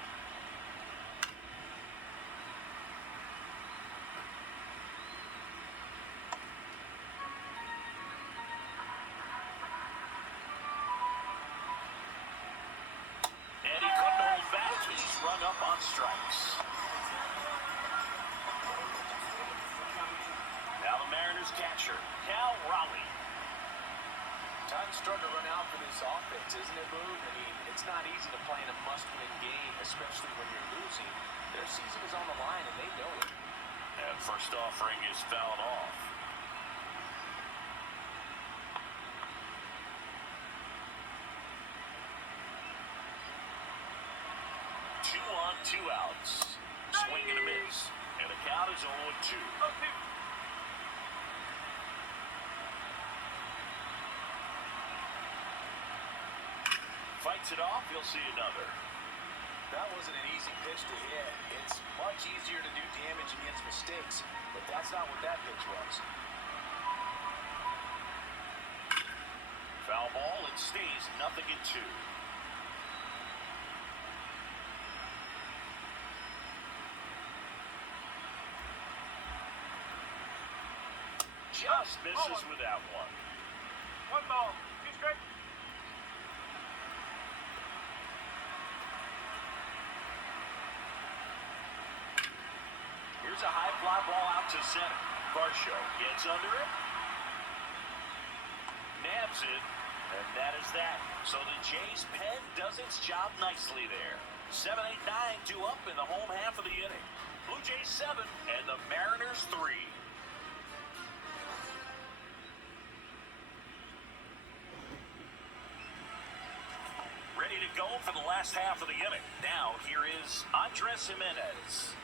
And he couldn't hold back. He's rung up on strikes. Now the Mariners catcher, Cal Raleigh. Time's starting to run out for this offense, isn't it, Boog? I mean, it's not easy to play in a must-win game, especially when you're losing. Their season is on the line, and they know it. And first offering is fouled off. Two on, two outs. Swing and a miss. And the count is 0-2. Fights it off, he'll see another. That wasn't an easy pitch to hit. It's much easier to do damage against mistakes, but that's not what that pitch was. Foul ball, it stays 0-2. Just misses with that one. One ball, two strikes. Here's a high fly ball out to center. Varsho gets under it. Nabs it. And that is that. So the Jays pen does its job nicely there. 7-8-9 due up in the home half of the inning. Blue Jays 7 and the Mariners 3. Ready to go for the last half of the inning. Now here is Andres Jimenez.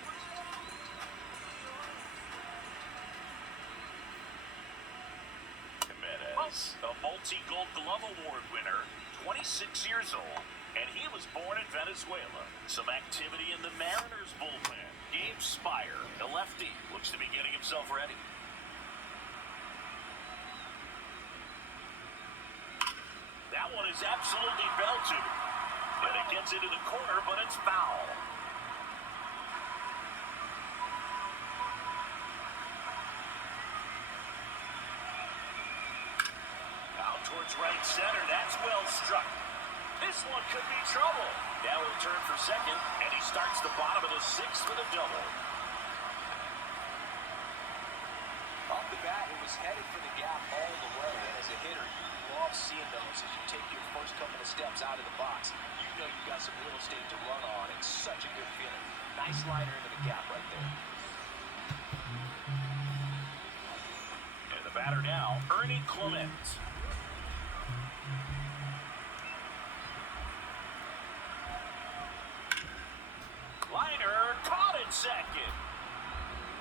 A multi-Gold Glove Award winner, 26 years old, and he was born in Venezuela. Some activity in the Mariners bullpen. Gabe Spire, the lefty, looks to be getting himself ready. That one is absolutely belted. And it gets into the corner, but it's foul. Towards right center, that's well struck. This one could be trouble. Now he'll turn for second, and he starts the bottom of the sixth with a double. Off the bat, it was headed for the gap all the way. And as a hitter, you love seeing those as you take your first couple of steps out of the box. You know you've got some real estate to run on. It's such a good feeling. Nice slider into the gap right there. And the batter now, Ernie Clement. Liner caught in second.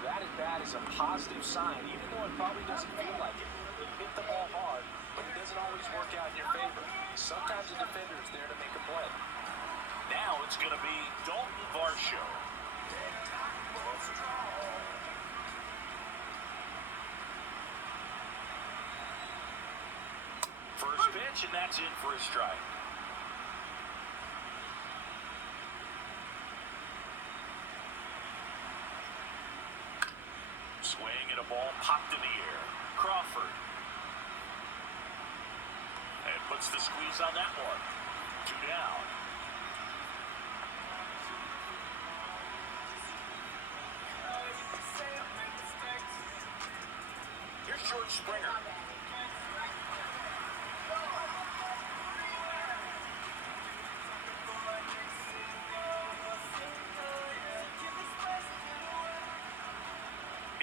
That at bat is a positive sign, even though it probably doesn't feel like it. You hit the ball hard, but it doesn't always work out in your favor. Sometimes the defender is there to make a play. Now it's going to be Dalton Varsho. First pitch, and that's in for a strike. Swing and a ball popped in the air. Crawford. Puts the squeeze on that one. 2 down. Here's George Springer.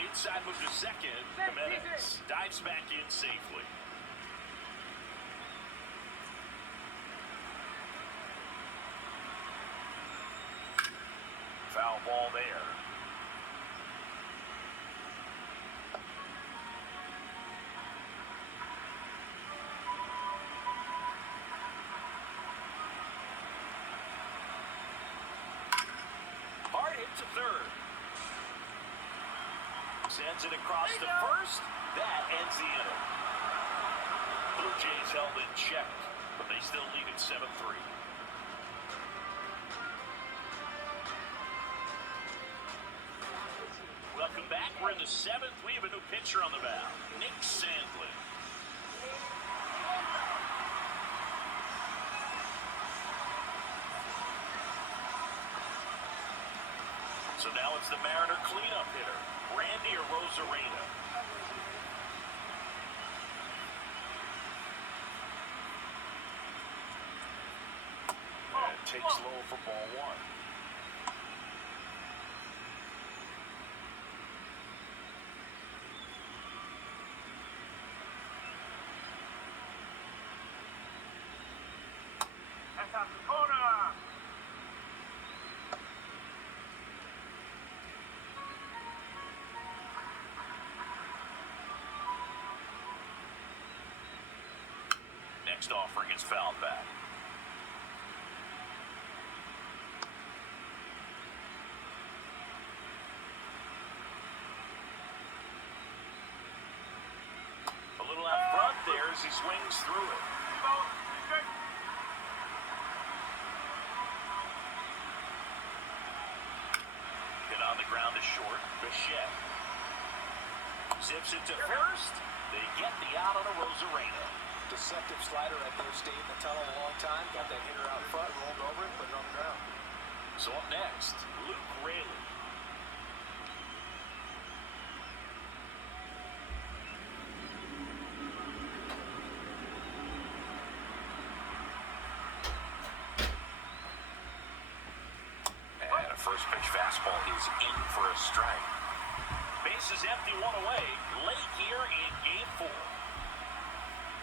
Inside move to second. Jimenez dives back in safely. Foul ball there. Hard hit to third. Sends it across to first. That ends the inning. Blue Jays held in check, but they still lead at 7-3. Welcome back. We're in the 7th. We have a new pitcher on the mound, Nick Sandlin. So now it's the Mariner cleanup hitter, Randy Arozarena. And takes low for ball one. That's out the corner. Next offering is fouled back. A little out front there as he swings through it. Ball, he's straight. Hit on the ground is short. Bichette zips it to first. They get the out on Arozarena. Deceptive slider right there, stayed in the tunnel a long time, got that hitter out front, rolled over it, put it on the ground. So up next, Luke Raley. And a first pitch fastball is in for a strike. Bases empty, one away. Late here in game 4.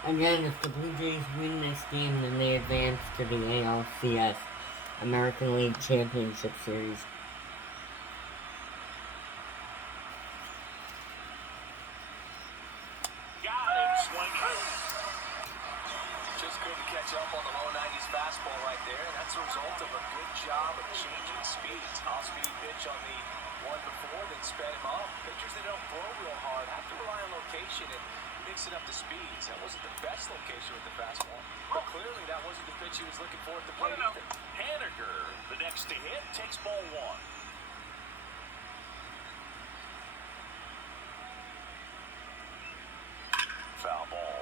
Again, if the Blue Jays win this game, then they advance to the ALCS, American League Championship Series. Got him swinging. Just couldn't catch up on the low 90s fastball right there, and that's a result of a good job of changing speeds. Off-speed pitch on the one before, then sped him up. Pitchers that don't throw real hard have to rely on location and mix it up the speeds. That wasn't the best location with the fastball, but clearly that wasn't the pitch he was looking for at the plate either. Haniger, the next to hit, takes ball one. Foul ball.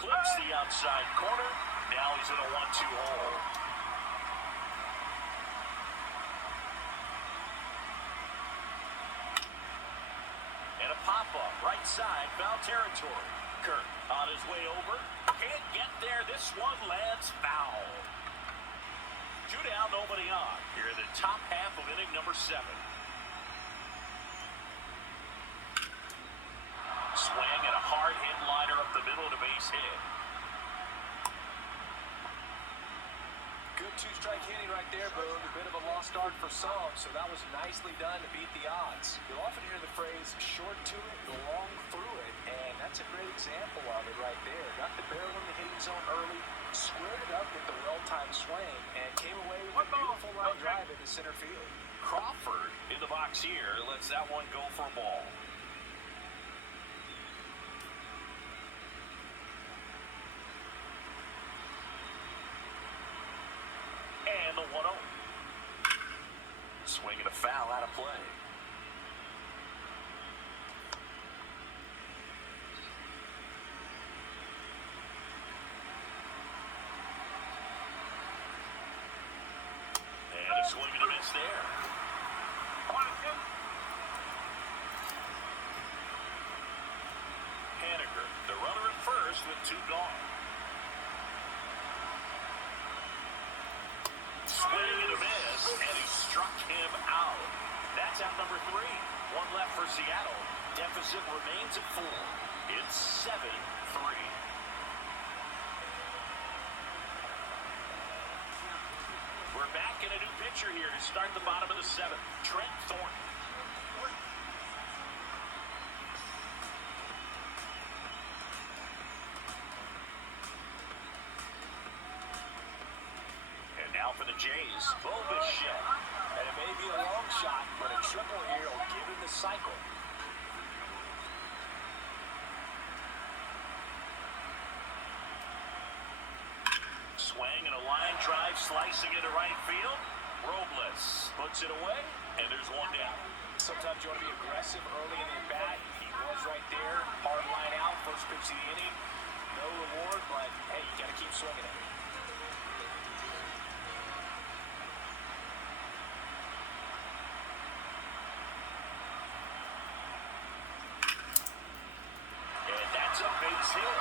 Clips the outside corner. Now he's in a 1-2 hole. And a pop-up, right side, foul territory. Kirk on his way over. Can't get there. This one lands foul. 2 down, nobody on. Here in the top half of inning number 7. Swing and a hard hit liner up the middle to base hit. Good two-strike hitting right there, Boone. A bit of a lost art for some, so that was nicely done to beat the odds. You'll often hear the phrase, short to it, long through it, and that's a great example of it right there. Got the barrel in the hitting zone early, squared it up with the well-timed swing, and came away with a beautiful line drive into center field. Crawford in the box here lets that one go for a ball. And the 1-0. Swing and a foul out of play. And a swing and a miss there. Haniger, the runner at first with 2 gone. Swing and a miss, and he struck him out. That's out number 3. 1 left for Seattle. Deficit remains at 4. It's 7-3. We're back in a new pitcher here to start the bottom of the 7th. Trent Thornton. And now for the Jays, Bo Bichette. And it may be a long shot, but a triple here will give him the cycle. Swing and a line drive slicing into right field. Robles puts it away, and there's 1 down. Sometimes you want to be aggressive early in the at-bat. He was right there. Hard line out, first pitch of the inning. No reward, but, hey, you got to keep swinging it. And that's a base hit.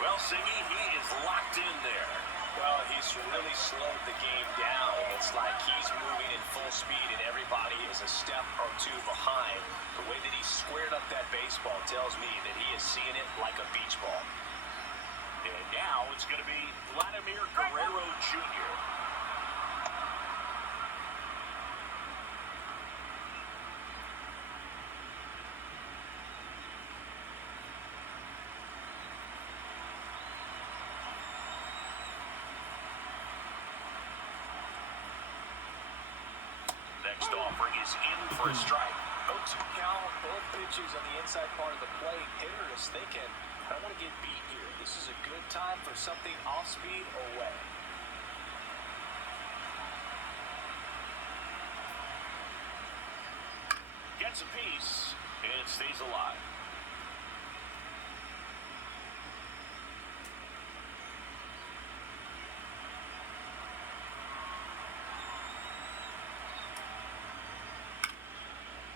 Well, Siggy, he is locked in there. Well, he's really slowed the game down. It's like he's moving at full speed and everybody is a step or 2 behind. The way that he squared up that baseball tells me that he is seeing it like a beach ball. And now it's going to be Vladimir Guerrero Jr. Next offering is in for a strike. 0-2 count, both pitches on the inside part of the plate. Hitter is thinking, I don't want to get beat here. This is a good time for something off speed or away. Gets a piece and stays alive.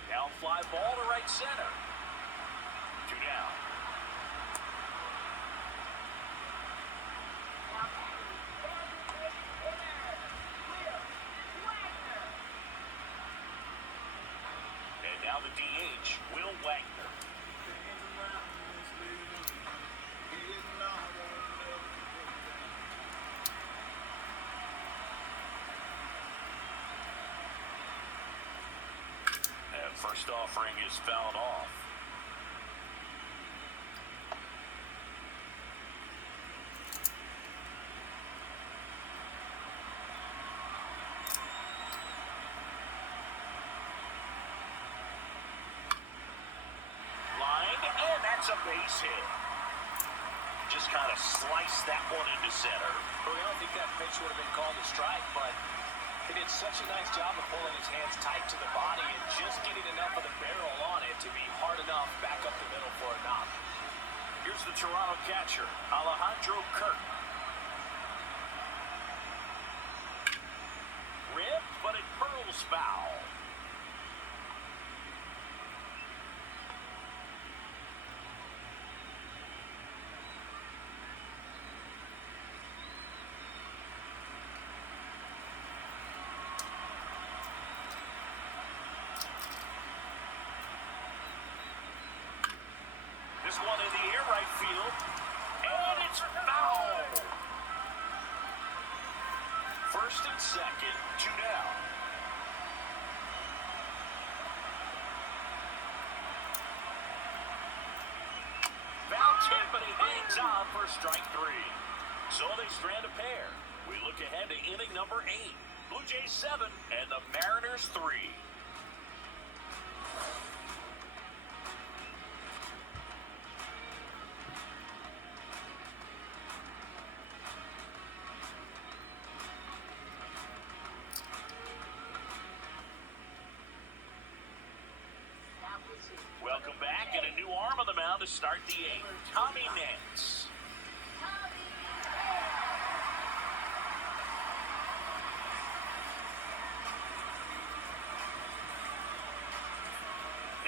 Down fly ball to right center. 2 down. And now the DH, Will Wagner. And first offering is fouled off. Line, and that's a base hit. Just kind of sliced that one into center. Well, I don't think that pitch would have been called a strike, but he did such a nice job of pulling his hands tight to the body and just getting enough of the barrel on it to be hard enough back up the middle for a knock. Here's the Toronto catcher, Alejandro Kirk. Ripped, but it curls foul. This one in the air right field, and it's foul. First and second, 2 down. Foul tip, but he hangs on for strike 3. So they strand a pair. We look ahead to inning number 8. Blue Jays 7 and the Mariners 3. start the eighth. Tommy Nance.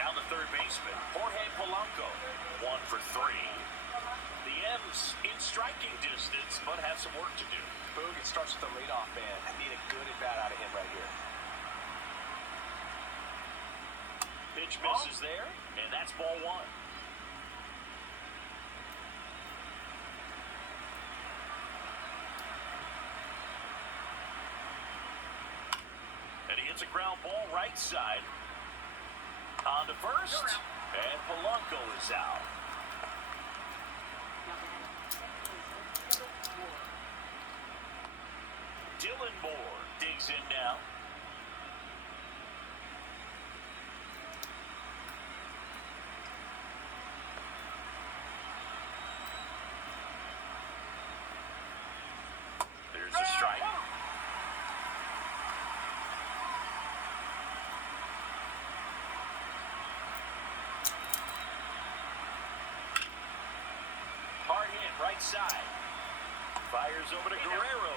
Down the third baseman, Jorge Polanco, 1 for 3. The M's in striking distance, but have some work to do. Boog, it starts with the leadoff man. I need a good at-bat out of him right here. Pitch misses there, and that's ball 1. And he hits a ground ball right side. On to first, and Polanco is out. Dylan Moore digs in now. There's a strike. Hard hit right side. Fires over to Guerrero.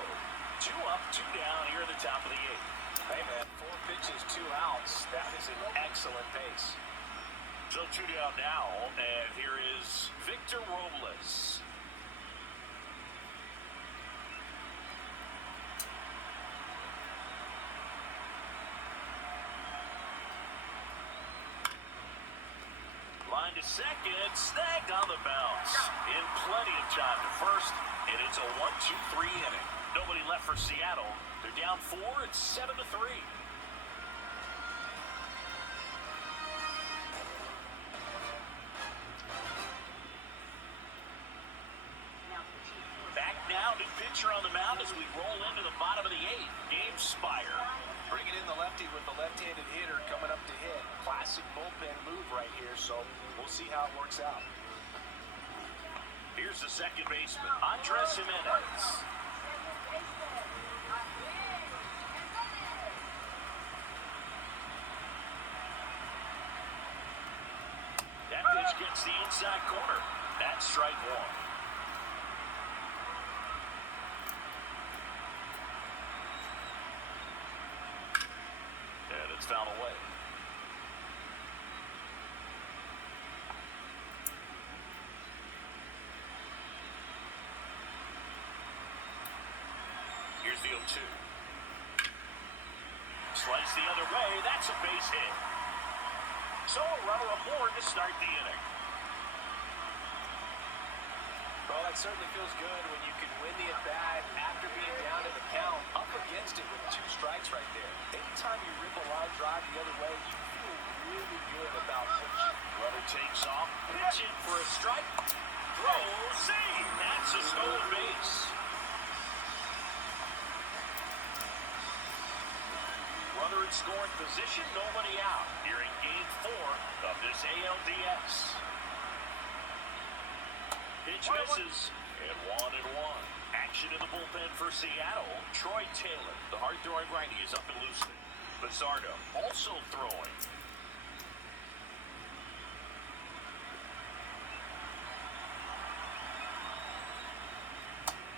2 up, 2 down here at the top of the 8th. Hey, man, 4 pitches, 2 outs. That is an excellent pace. So 2 down now, and here is Victor Robles. Line to second, snagged on the bounce. In plenty of time to first, and it's a 1-2-3 inning. Nobody left for Seattle. They're down 4. It's 7-3. Back now, new pitcher on the mound as we roll into the bottom of the 8th. Gabe Spire. Bringing in the lefty with the left-handed hitter coming up to hit. Classic bullpen move right here, so we'll see how it works out. Here's the second baseman, Andres Jimenez. That pitch gets the inside corner. That's strike 1. And it's fouled away. Here's the 0-2. Slice the other way. That's a base hit. So a runner aboard to start the inning. Well, that certainly feels good when you can win the at-bat after being down in the count, up against it with 2 strikes right there. Anytime you rip a line drive the other way, you feel really good about what you... Runner takes off, pitching for a strike. Throws, see, that's a stolen base. Runner in scoring position, nobody out. Here in Game 4 of this ALDS. Pitch misses, and 1-1. Action in the bullpen for Seattle. Troy Taylor, the hard-throwing righty, is up and loosening. Bizardo also throwing.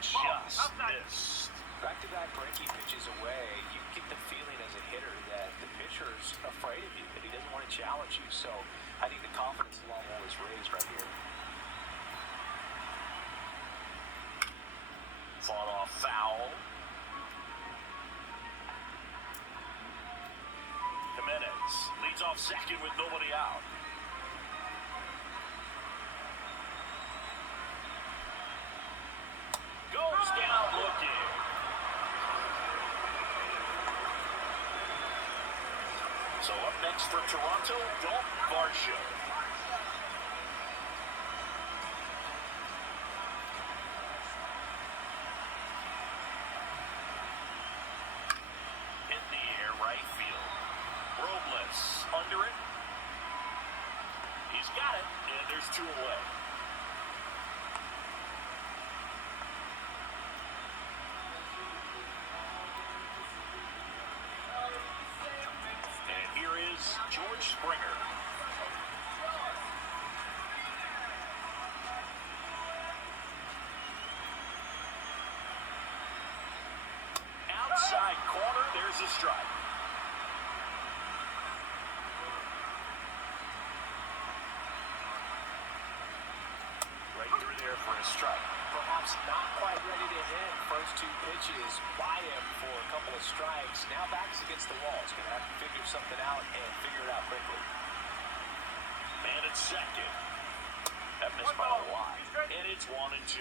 Just missed. Back-to-back breaking pitches away, you get the feeling as a hitter that the pitcher's afraid of you, that he doesn't want to challenge you. So I think the confidence level is raised right here. Fought off foul. Jimenez leads off second with nobody out. Goes down looking. So up next for Toronto, Dalton Varsho. In the air, right field. Robles under it. He's got it, and there's 2 away. And here is George Springer. There's a strike. Right through there for a strike. Perhaps not quite ready to hit. First two pitches by him for a couple of strikes. Now backs against the wall. He's going to have to figure something out and figure it out quickly. Man at second. That missed by a lot. And it's 1-2.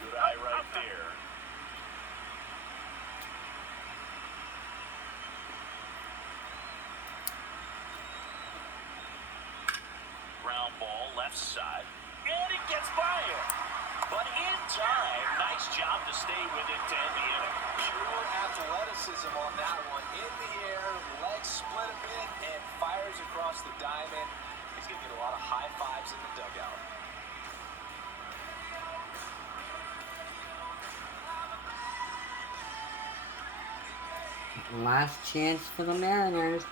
Good eye right there. Ground ball, left side. And it gets by him. But in time, nice job to stay with it to end the inning. Pure athleticism on that one. In the air, legs split a bit, and fires across the diamond. He's going to get a lot of high fives in the dugout. Last chance for the Mariners.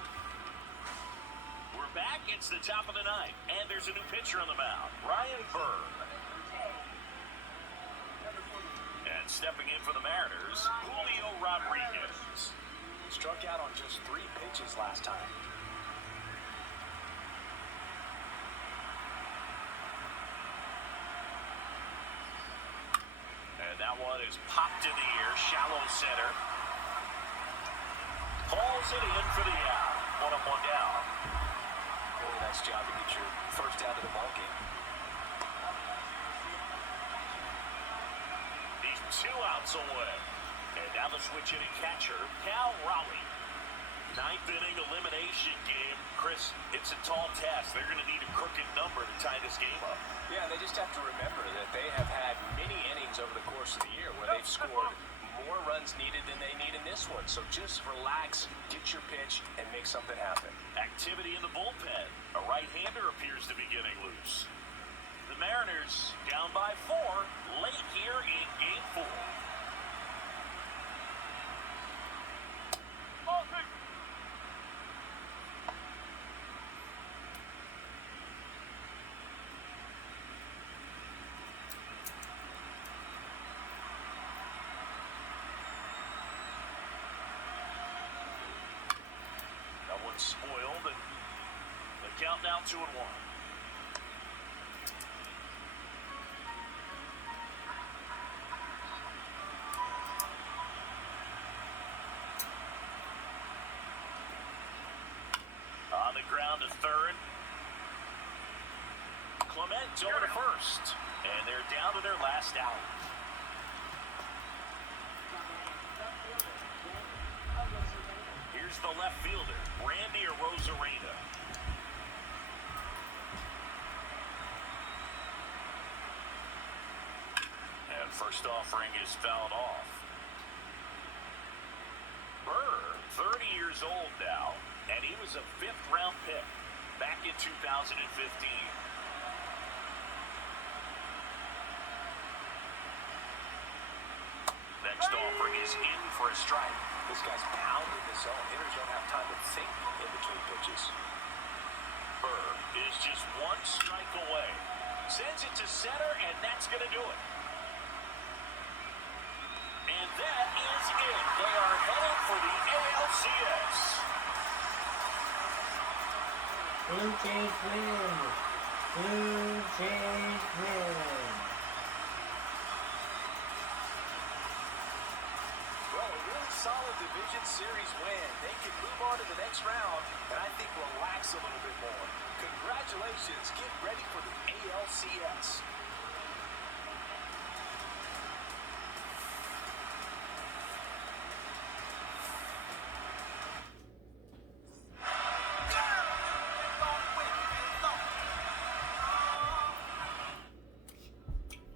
We're back. It's the top of the ninth. And there's a new pitcher on the mound, Ryan Burr. And stepping in for the Mariners, Julio Rodriguez. Struck out on just 3 pitches last time. And that one is popped in the air, shallow center. Hauls it in for the out. 1 up, 1 down. Really nice job to get your first out of the ballgame. He's 2 outs away. And now the switch hitting catcher, Cal Raleigh. 9th inning elimination game. Chris, it's a tall task. They're going to need a crooked number to tie this game up. Yeah, they just have to remember that they have had many innings over the course of the year where they've scored more runs needed than they need in this one. So just relax, get your pitch, and make something happen. Activity in the bullpen. A right-hander appears to be getting loose. The Mariners down by 4 late here in Game 4. That one's spoiled, and the count now 2-1. On the ground to third. Clement over to first. And they're down to their last out. Here's the left fielder, Randy Arozarena. And first offering is fouled off. Burr, 30 years old now, and he was a 5th-round pick back in 2015. Next offering is in for a strike. This guy's pounding the zone. Hitters don't have time to think in between pitches. Burr is just 1 strike away. Sends it to center, and that's going to do it. And that is it. They are headed for the ALCS. Blue Jays win. Blue Jays win. Well, a really solid division series win. They can move on to the next round, and I think relax a little bit more. Congratulations. Get ready for the ALCS.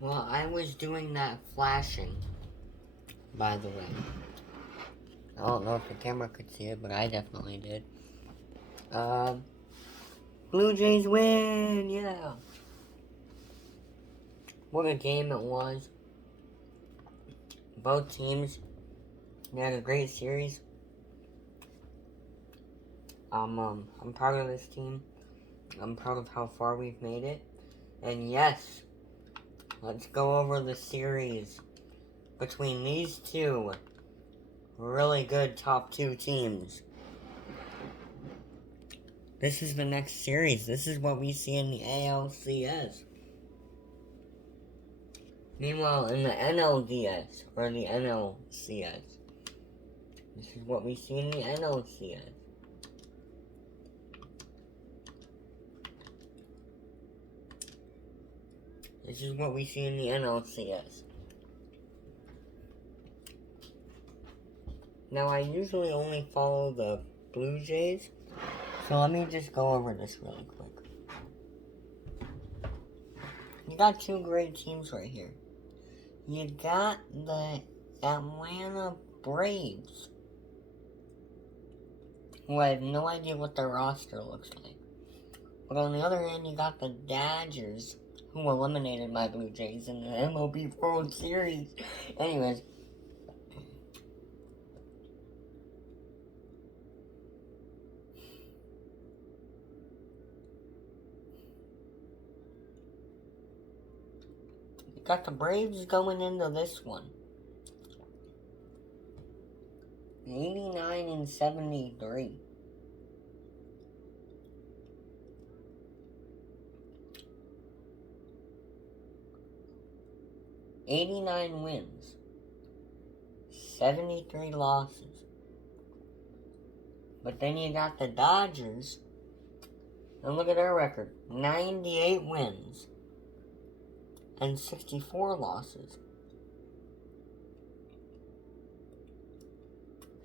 Well, I was doing that flashing, by the way. I don't know if the camera could see it, but I definitely did. Blue Jays win! Yeah! What a game it was. Both teams, they had a great series. I'm proud of this team. I'm proud of how far we've made it. And yes, let's go over the series between these two really good top 2 teams. This is the next series. This is what we see in the ALCS. Meanwhile, in the NLDS, or the NLCS, this is what we see in the NLCS. This is what we see in the NLCS. Now, I usually only follow the Blue Jays, so let me just go over this really quick. You got 2 great teams right here. You got the Atlanta Braves, who I have no idea what their roster looks like. But on the other hand, you got the Dodgers, who eliminated my Blue Jays in the MLB World Series. Anyways. You got the Braves going into this one. 89-73. $89 wins, 73 losses. But then you got the Dodgers, and look at their record, 98 wins and 64 losses.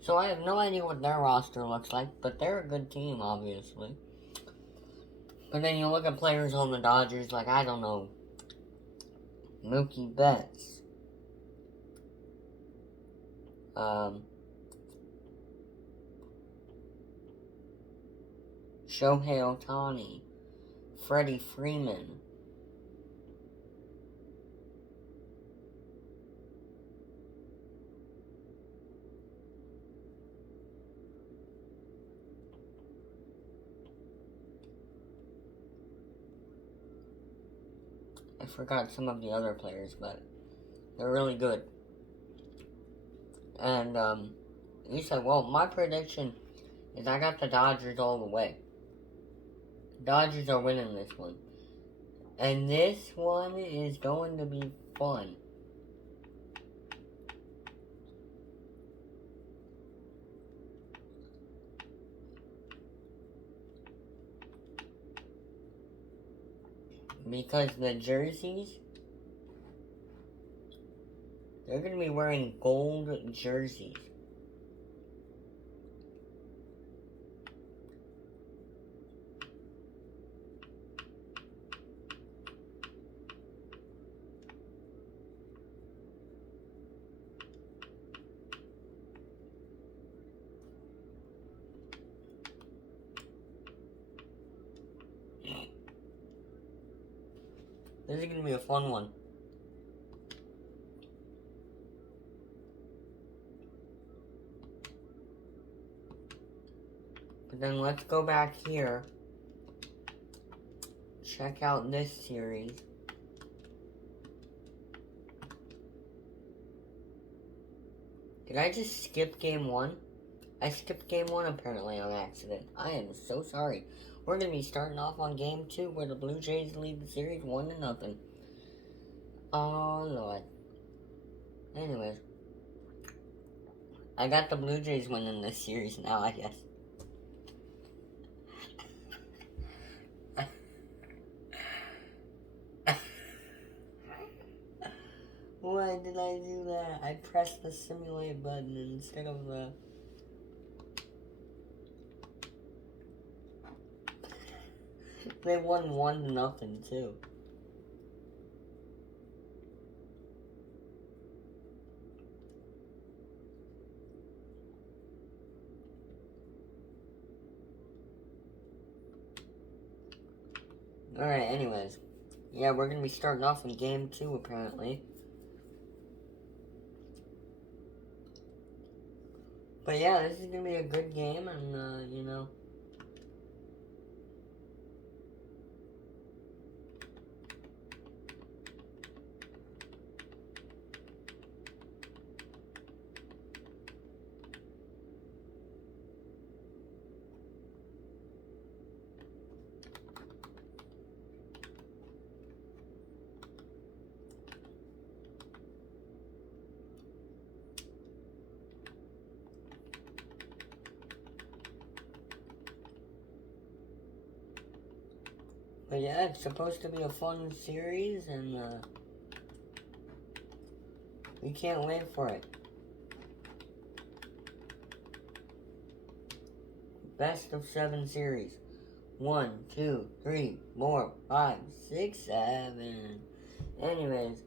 So I have no idea what their roster looks like, but they're a good team, obviously. But then you look at players on the Dodgers, like, I don't know, Mookie Betts, Shohei Ohtani, Freddie Freeman, I forgot some of the other players, but they're really good. And, you said, well, my prediction is I got the Dodgers all the way. Dodgers are winning this one. And this one is going to be fun. Because the jerseys, they're going to be wearing gold jerseys. This is going to be a fun one. But then let's go back here. Check out this series. Did I just skip game 1? I skipped game 1 apparently on accident. I am so sorry. We're going to be starting off on game 2 where the Blue Jays lead the series 1-0. Oh, Lord. Anyways. I got the Blue Jays winning this series now, I guess. Why did I do that? I pressed the simulate button instead of the... They won 1-0 too. Alright, anyways. Yeah, we're gonna be starting off in game 2 apparently. But yeah, this is gonna be a good game and, you know. But yeah, it's supposed to be a fun series, and we can't wait for it. Best of 7 series. 1, 2, 3, 4, 5, 6, 7. Anyways,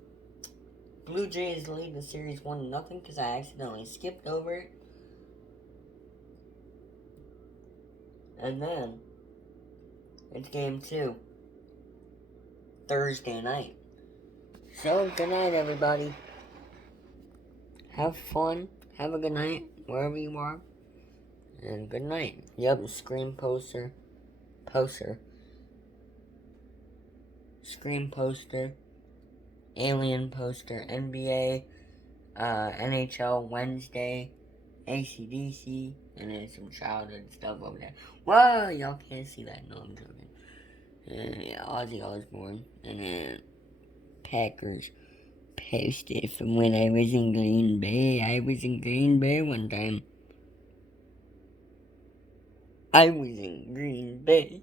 Blue Jays lead the series 1-0 because I accidentally skipped over it. And then, it's game 2. Thursday night. So, good night, everybody. Have fun. Have a good night, wherever you are. And good night. Yep, Screen poster. Screen poster. Alien poster. NBA. NHL Wednesday. AC/DC. And then some childhood stuff over there. Whoa, y'all can't see that. No, I'm joking. Yeah, Ozzy Osbourne. And then Packers posted from when I was in Green Bay. I was in Green Bay one time. I was in Green Bay.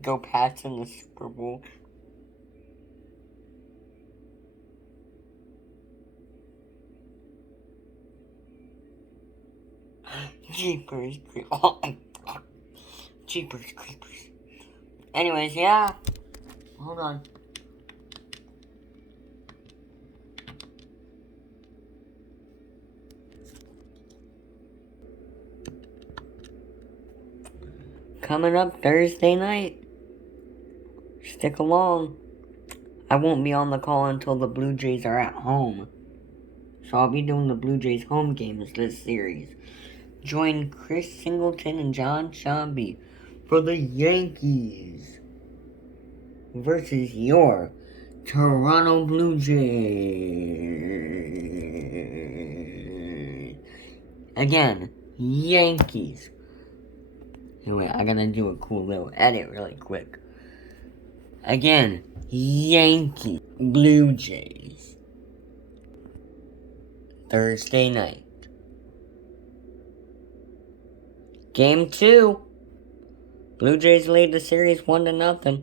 Go Pats in the Super Bowl. Jeepers Creepers. Oh, Jeepers Creepers. Anyways, yeah. Hold on. Coming up Thursday night. Stick along. I won't be on the call until the Blue Jays are at home. So I'll be doing the Blue Jays home games this series. Join Chris Singleton and John Shambi for the Yankees versus your Toronto Blue Jays. Again, Yankees. Anyway, I gotta do a cool little edit really quick. Again, Yankee Blue Jays. Thursday night. Game 2. Blue Jays lead the series 1-0.